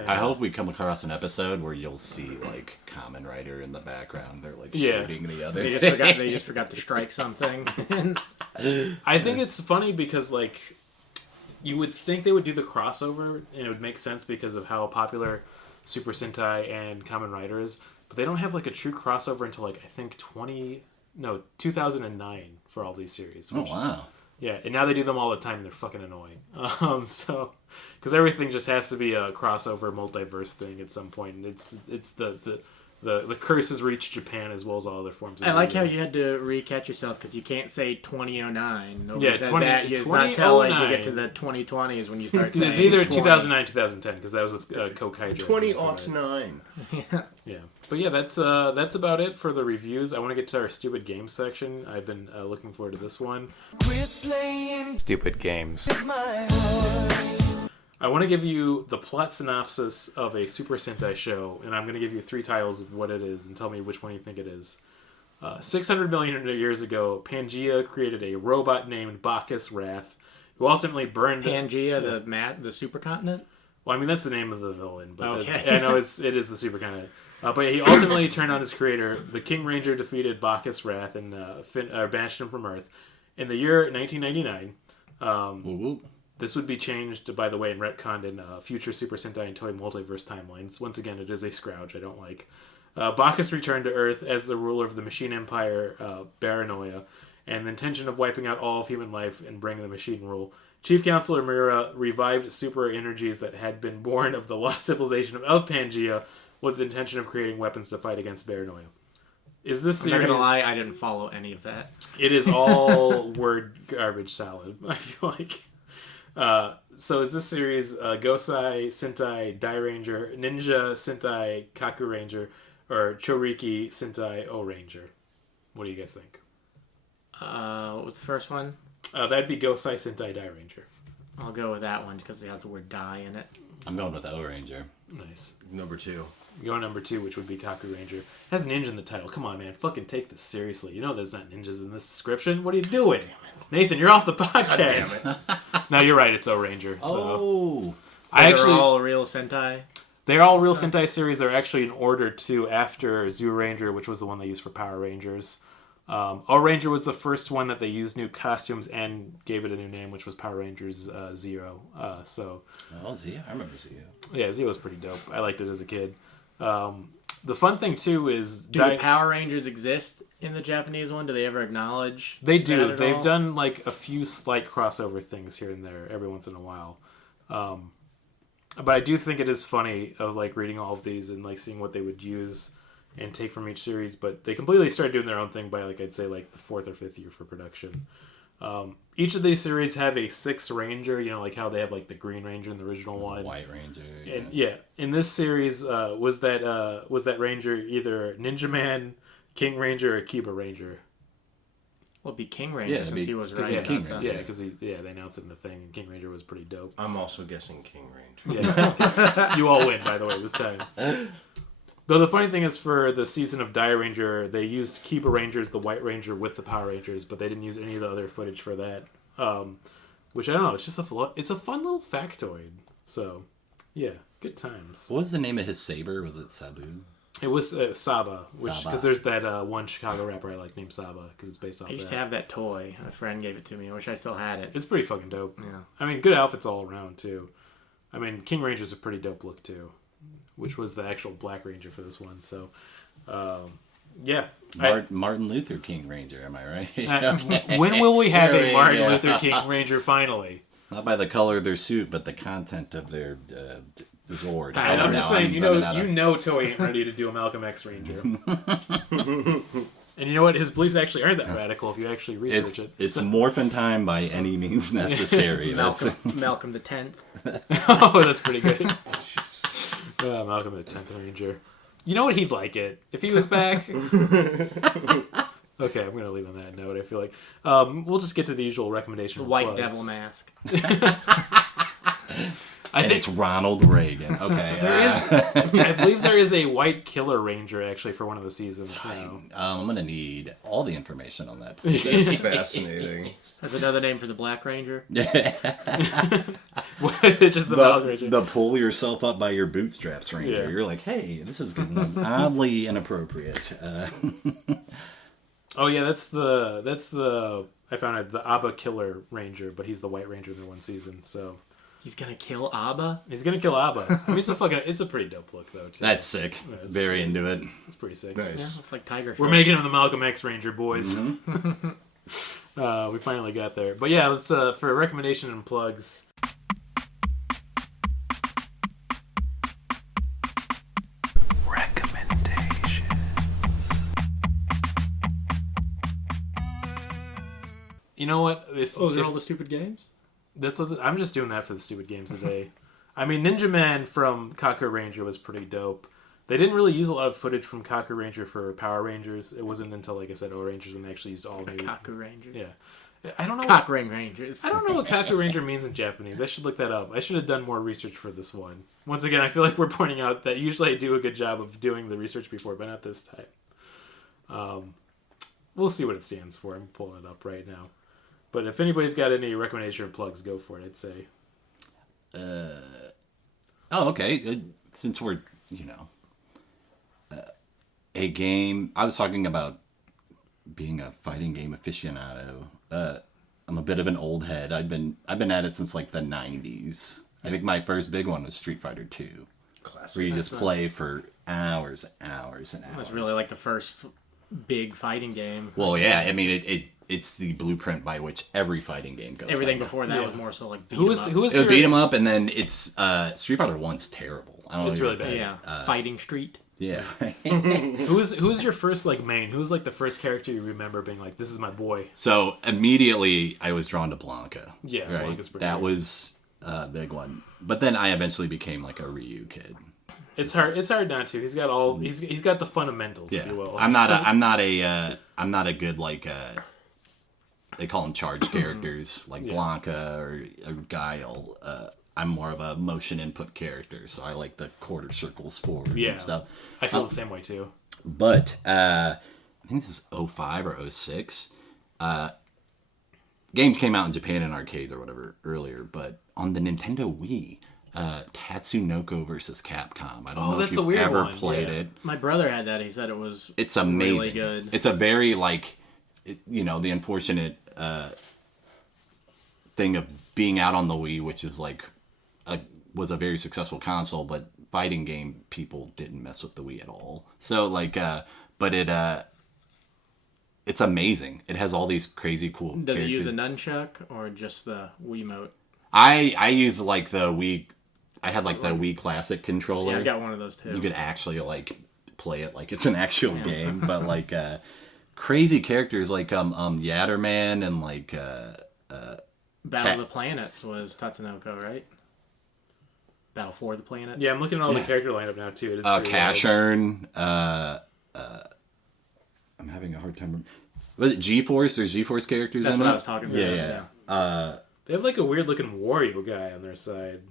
I hope we come across an episode where you'll see Kamen Rider in the background. They're shooting the other. They just forgot to strike something. I think it's funny because you would think they would do the crossover, and it would make sense because of how popular Super Sentai and Kamen Rider is. But they don't have a true crossover until I think 2009 for all these series. Which, oh wow! Yeah, and now they do them all the time, and they're fucking annoying. Because everything just has to be a crossover multiverse thing at some point, and it's the curse has reached Japan as well as all other forms of I like media. how you had to re-catch yourself because you can't say 2009. Nobody says 20, that. It's not till you get to the 2020s when you start saying it's either 20. 2009, 2010 because that was with Kaijins. 2009. Yeah. But yeah, that's about it for the reviews. I want to get to our stupid games section. I've been looking forward to this one. Quit playing Stupid games. my heart. I want to give you the plot synopsis of a Super Sentai show, and I'm going to give you 3 titles of what it is, and tell me which one you think it is. 600 million years ago, Pangea created a robot named Bacchus Wrath, who ultimately burned... Pangea, the supercontinent? Well, that's the name of the villain. But okay. I know it is the supercontinent. But he ultimately turned on his creator. The King Ranger defeated Bacchus Wrath and banished him from Earth. In the year 1999... This would be changed, by the way, and retconned in future Super Sentai and Toei multiverse timelines. Once again, it is a scrouge I don't like. Bacchus returned to Earth as the ruler of the Machine Empire, Baranoia, and the intention of wiping out all of human life and bringing the machine rule. Chief Counselor Miura revived super energies that had been born of the lost civilization of Pangea with the intention of creating weapons to fight against paranoia. Is this series... I'm not gonna lie, I didn't follow any of that. It is all word garbage salad, I feel like. So is this series Gosai Sentai Dai Ranger, Ninja Sentai Kaku Ranger, or Choriki Sentai O Ranger? What do you guys think? What was the first one? That'd be Gosai Sentai Dai Ranger. I'll go with that one because it has the word "die" in it. I'm going with O Ranger. Nice. Number 2. Go number 2, which would be Kaku Ranger. It has ninja in the title. Come on, man. Fucking take this seriously. You know there's not ninjas in this description. What are you doing? Nathan, you're off the podcast. No, you're right. It's O Ranger. So. Oh. They're all real Sentai? They're all real Sentai series. They're actually in order, too, after Zoo Ranger, which was the one they used for Power Rangers. O Ranger was the first one that they used new costumes and gave it a new name, which was Power Rangers Zero. Oh, Zeo. I remember Zeo. Yeah, Zeo was pretty dope. I liked it as a kid. The fun thing, too, is... Do the Power Rangers exist in the Japanese one? Do they ever acknowledge They do. that They've all? done, like, a few slight crossover things here and there every once in a while. But I do think it is funny of, like, reading all of these and, like, seeing what they would use and take from each series. But they completely started doing their own thing by, like, I'd say, like, the 4th or 5th year for production. Each of these series have a 6th Ranger, you know, like how they have, like, the Green Ranger in the original one. White Ranger. Yeah. And, yeah. In this series, was that Ranger either Ninja Man, King Ranger, or Kiba Ranger? Well, it'd be King Ranger since he was right. Yeah, King about that. Ranger. Yeah, because they announced it in the thing, and King Ranger was pretty dope. I'm also guessing King Ranger. Yeah. You all win, by the way, this time. Though the funny thing is, for the season of Dai Ranger, they used Kiba Rangers, the White Ranger, with the Power Rangers, but they didn't use any of the other footage for that. Which, I don't know, it's just it's a fun little factoid. So, yeah, good times. What was the name of his saber? Was it Sabu? It was Saba, because Saba. there's that one Chicago rapper I like named Saba, because it's based off I used that. to have that toy. A friend gave it to me. I wish I still had it. It's pretty fucking dope. Yeah. I mean, good outfits all around, too. I mean, King Ranger's a pretty dope look, too. Which was the actual Black Ranger for this one. So, yeah. Martin Luther King Ranger, am I right? When will we have There a we Martin go. Luther King Ranger finally? Not by the color of their suit, but the content of their Zord. And I'm just saying, you running know Toei ain't ready to do a Malcolm X Ranger. And you know what? His beliefs actually aren't that radical if you actually research it. It's morphin time by any means necessary. Malcolm the 10th. Oh, that's pretty good. Malcolm the 10th Ranger. You know what? He'd like it. If he was back... Okay, I'm going to leave on that note, I feel like. We'll just get to the usual recommendation. The White plugs. Devil mask. It's Ronald Reagan. Okay. I believe there is a White Killer Ranger, actually, for one of the seasons now. I'm going to need all the information on that, please. That's fascinating. That's another name for the Black Ranger. It's just the Malcolm Ranger. The pull yourself up by your bootstraps Ranger. Yeah. You're like, hey, this is getting oddly inappropriate. Oh yeah, that's the I found it, the Abba Killer Ranger, but he's the White Ranger in the one season. So He's gonna kill Abba? he's gonna kill Abba. I mean, it's a pretty dope look though. Too. That's sick. Yeah, it's Very into it. It's pretty sick. Yeah, Nice. looks like Tiger We're Shark. making him the Malcolm X Ranger, boys. We finally got there. But yeah, let's for a recommendation and plugs. You know what? If all the stupid games? I'm just doing that for the stupid games today. I mean, Ninja Man from Kaku Ranger was pretty dope. They didn't really use a lot of footage from Kaku Ranger for Power Rangers. It wasn't until, like I said, O Rangers when they actually used all new. Kaku Rangers. Yeah, I don't know. Cock ring Rangers. I don't know what Kaku Ranger means in Japanese. I should look that up. I should have done more research for this one. Once again, I feel like we're pointing out that usually I do a good job of doing the research before, but not this time. We'll see what it stands for. I'm pulling it up right now. But if anybody's got any recommendation or plugs, go for it, I'd say. Oh, okay. Since we're, a game. I was talking about being a fighting game aficionado. I'm a bit of an old head. I've been at it since like the 90s. I think my first big one was Street Fighter 2. Classic. Where you just play for hours and hours and hours. It was really like the first big fighting game. Well, yeah. I mean, it's the blueprint by which every fighting game goes. Everything by now. before that was more so like Who was It was beat 'em up, and then it's Street Fighter 1's terrible. I don't It's know really bad. Yeah, Fighting Street. Yeah. Who's your first like main? Who's like the first character you remember being like, this is my boy? So immediately I was drawn to Blanca. Yeah, right? Blanca's pretty That good. was a big one. But then I eventually became like a Ryu kid. It's hard. It's hard not to. He's got all. He's got the fundamentals, if Yeah. you will. I'm not a good like they call them charge characters like Blanca or Guile. I'm more of a motion input character, so I like the quarter circles forward and stuff. I feel the same way too. But I think this is 05 or 06. Games came out in Japan in arcades or whatever earlier, but on the Nintendo Wii, Tatsunoko versus Capcom. I don't know if that's a you've weird ever one, played yeah. it. My brother had that. He said it was It's amazing. really good. It's a very like, the unfortunate thing of being out on the Wii, which is like was a very successful console, but fighting game people didn't mess with the Wii at all. So like, but it's amazing. It has all these crazy cool. Does it use the characters. nunchuck or just the Wiimote? I use like the Wii. I had like the Wii Classic controller. Yeah, I got one of those too. You could actually like play it like it's an actual game, but like crazy characters like Yatterman and like Battle of the Planets was Tatsunoko, right? Battle for the Planets. Yeah, I'm looking at all the character lineup now too. It is pretty Cash wild. Earn. I'm having a hard time. Was it G-Force? There's G-Force characters That's in what it? I was talking about. Yeah. They have like a weird looking Wario guy on their side.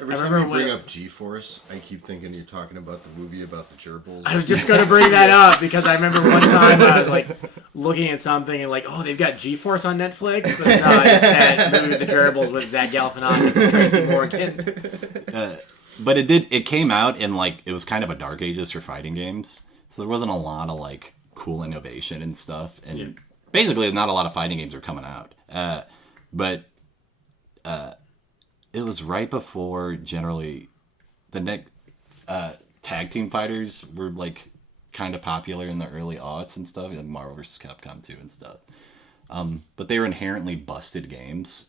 Every I time remember you bring when- up G-Force, I keep thinking you're talking about the movie about the gerbils. I was just going to bring that up because I remember one time I was like looking at something and like, oh, they've got G-Force on Netflix? But no, it's that movie with the Gerbils with Zach Galifianakis and Tracy Morgan. But it came out in like, it was kind of a dark ages for fighting games. So there wasn't a lot of like cool innovation and stuff. And basically not a lot of fighting games were coming out. But it was right before generally the next tag team fighters were like kind of popular in the early aughts and stuff, like Marvel vs. Capcom 2 and stuff. But they were inherently busted games.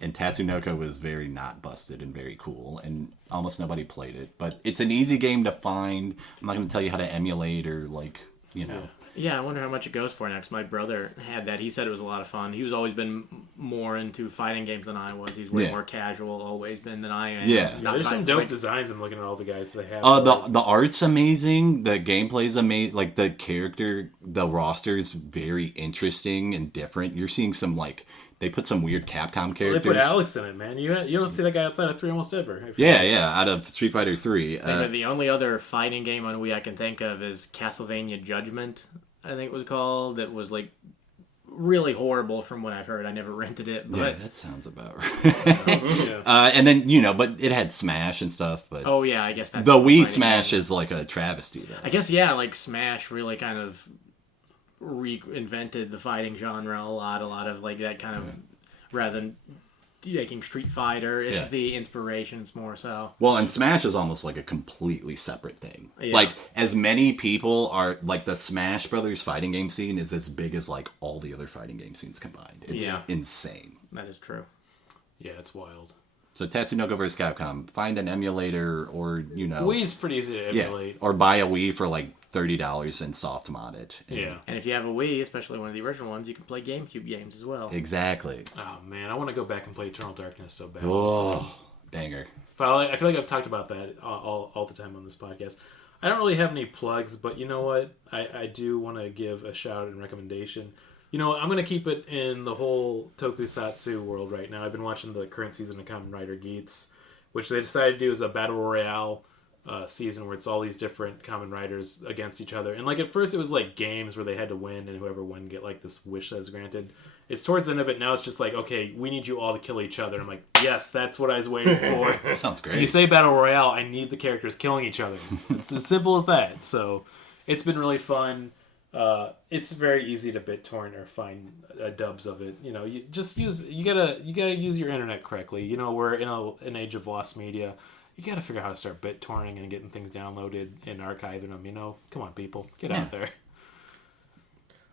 And Tatsunoko was very not busted and very cool, and almost nobody played it. But it's an easy game to find. I'm not going to tell you how to emulate or like, Yeah, I wonder how much it goes for next. My brother had that. He said it was a lot of fun. He's always been more into fighting games than I was. He's way more casual, always been than I am. Yeah. Not There's that some I dope fight- designs. I'm looking at all the guys they have. The art's amazing. The gameplay's amazing. Like the roster's very interesting and different. You're seeing some like they put some weird Capcom They characters. put Alex in it, man. You don't see that guy outside of 3 almost ever. Yeah, out of Street Fighter 3. The only other fighting game on Wii I can think of is Castlevania Judgment, I think it was called. That was like really horrible from what I've heard. I never rented it, but Yeah, that sounds about right. And then, but it had Smash and stuff. But oh yeah, I guess that's the Wii fighting Smash game. is like a travesty, though. I guess yeah, like Smash really kind of reinvented the fighting genre a lot of like that kind of rather than taking Street Fighter is the inspiration. It's more so. Well, and Smash is almost like a completely separate thing. Yeah. Like, as many people are, like, the Smash Brothers fighting game scene is as big as, like, all the other fighting game scenes combined. It's insane. That is true. Yeah, it's wild. So, Tatsunoko vs. Capcom, find an emulator or, Wii's pretty easy to yeah, emulate. or buy a Wii for, like, $30 and soft mod it. And Yeah. And if you have a Wii, especially one of the original ones, you can play GameCube games as well. Exactly. Oh man, I want to go back and play Eternal Darkness so bad. Oh, banger. I feel like I've talked about that all the time on this podcast. I don't really have any plugs, but you know what? I do want to give a shout and recommendation. You know what? I'm going to keep it in the whole Tokusatsu world right now. I've been watching the current season of Kamen Rider Geats, which they decided to do as a battle royale season where it's all these different Kamen Riders against each other. And like at first it was like games where they had to win and whoever won get like this wish that is granted. It's towards the end of it now. It's just like, okay, we need you all to kill each other. I'm like, yes, that's what I was waiting for. Sounds great. When you say battle royale, I need the characters killing each other. It's as simple as that. So it's been really fun. It's very easy to BitTorrent or find dubs of it. You know, you gotta use your internet correctly. You know, we're in an age of lost media. You gotta figure out how to start BitTorrenting and getting things downloaded and archiving them. You know, come on, people, get out there.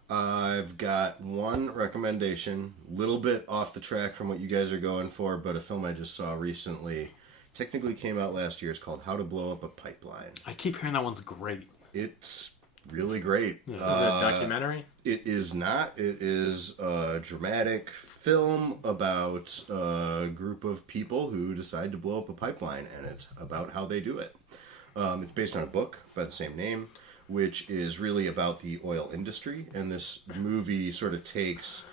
I've got one recommendation, little bit off the track from what you guys are going for, but a film I just saw recently. Technically came out last year. It's called How to Blow Up a Pipeline. I keep hearing that one's great. It's really great. Is it a documentary? It is not. It is a dramatic film about a group of people who decide to blow up a pipeline, and it's about how they do it. It's based on a book by the same name, which is really about the oil industry, and this movie sort of takes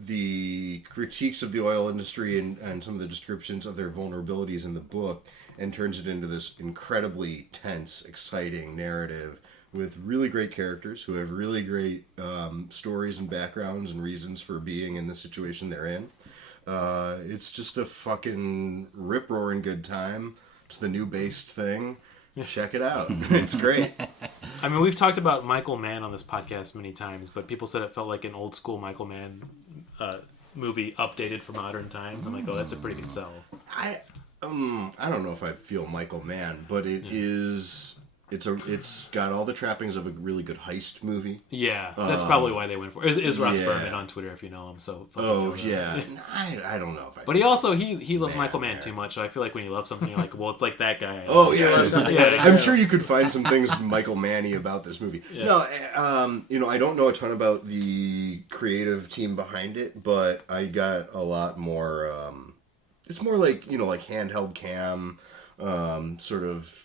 the critiques of the oil industry and some of the descriptions of their vulnerabilities in the book and turns it into this incredibly tense, exciting narrative with really great characters who have really great stories and backgrounds and reasons for being in the situation they're in. It's just a fucking rip-roaring good time. It's the new based thing. Check it out. It's great. I mean, we've talked about Michael Mann on this podcast many times, but people said it felt like an old school Michael Mann movie updated for modern times. I'm like, oh, that's a pretty good sell. I don't know if I feel Michael Mann, but it is. It's got all the trappings of a really good heist movie. Yeah, that's probably why they went for it. Is Ross yeah. Berman on Twitter if you know him? So yeah, I don't know if I. But he also he loves Michael Mann too much. So I feel like when you love something, you're like, well, it's like that guy. Oh yeah, Yeah. I'm sure you could find some things Michael Manny about this movie. Yeah. No, I don't know a ton about the creative team behind it, but I got a lot more. It's more like like handheld cam, sort of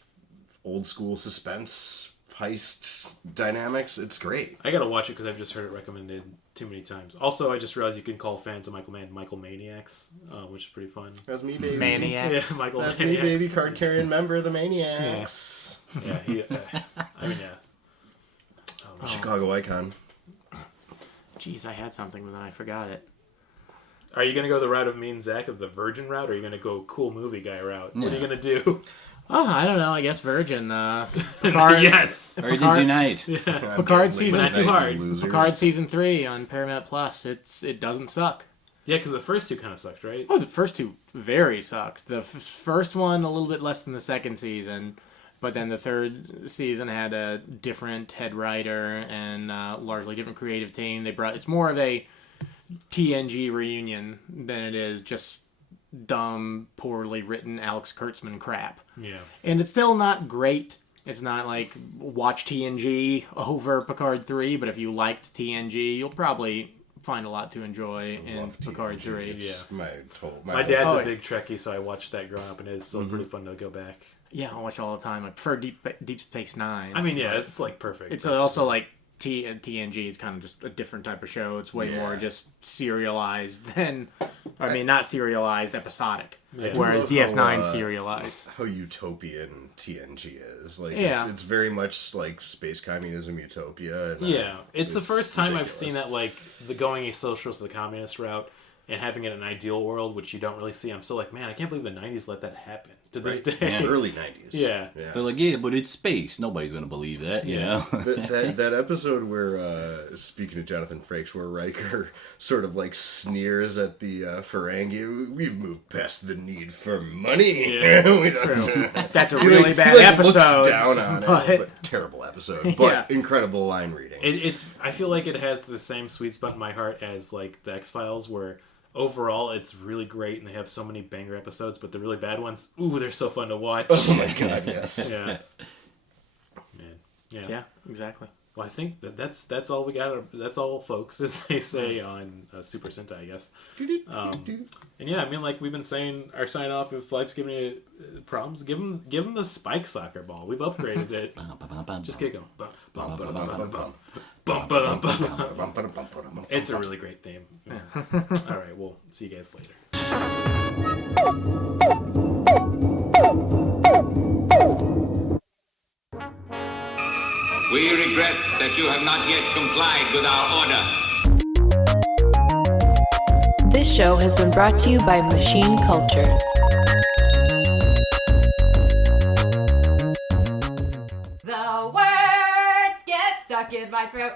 old school suspense heist dynamics. It's great. I gotta watch it because I've just heard it recommended too many times. Also, I just realized you can call fans of Michael Mann Michael Maniacs, which is pretty fun. That's me, baby. Maniacs. Yeah, Michael That's Maniacs. me, baby. Card carrying member of the Maniacs. Yeah, I mean, yeah. Chicago icon. Jeez, I had something, but then I forgot it. Are you gonna go the route of me and Zach of the Virgin route, or are you gonna go cool movie guy route? What are you gonna do? Oh, I don't know. I guess Virgin. Picard. Yes. Virgins Unite. Picard season Not too hard. Picard season 3 on Paramount Plus. It doesn't suck. Yeah, because the first two kind of sucked, right? Oh, the first two very sucked. The first one a little bit less than the second season, but then the third season had a different head writer and largely different creative team. It's more of a TNG reunion than it is just dumb, poorly written Alex Kurtzman crap. Yeah. And it's still not great. It's not like watch TNG over Picard 3, but if you liked TNG, you'll probably find a lot to enjoy in Picard 3. Yeah. My dad's a big Trekkie, so I watched that growing up, and it's still pretty fun to go back. Yeah, I watch all the time. I prefer Deep Space Nine. I mean, yeah, it's like perfect. It's also like TNG is kind of just a different type of show. It's way more just serialized than, not serialized, episodic. Yeah. Whereas DS9 serialized. How utopian TNG is. Like, Yeah. it's very much like space communism utopia. And, yeah, it's the first time ridiculous. I've seen that, like, the going a socialist to the communist route and having it in an ideal world, which you don't really see. I'm still like, man, I can't believe the 90s let that happen to this day. Yeah. Early 90s. Yeah. They're like, yeah, but it's space. Nobody's gonna believe that, you know. that episode where, speaking of Jonathan Frakes, where Riker sort of like sneers at the Ferengi, we've moved past the need for money. Yeah. We don't, That's a really bad episode. Looks down on it, but terrible episode. But incredible line reading. I feel like it has the same sweet spot in my heart as, like, the X-Files, where overall it's really great and they have so many banger episodes, but the really bad ones, ooh, they're so fun to watch. Oh my god, yes. Yeah. Man. Yeah, exactly. Well, I think that's all we got. That's all, folks, as they say on Super Sentai, I guess. And yeah, I mean, like we've been saying, our sign off, if life's giving you problems, give them the spike soccer ball. We've upgraded it. Just get going. It's a really great theme. All right, we'll see you guys later. We regret that you have not yet complied with our order. This show has been brought to you by Machine Culture. The words get stuck in my throat.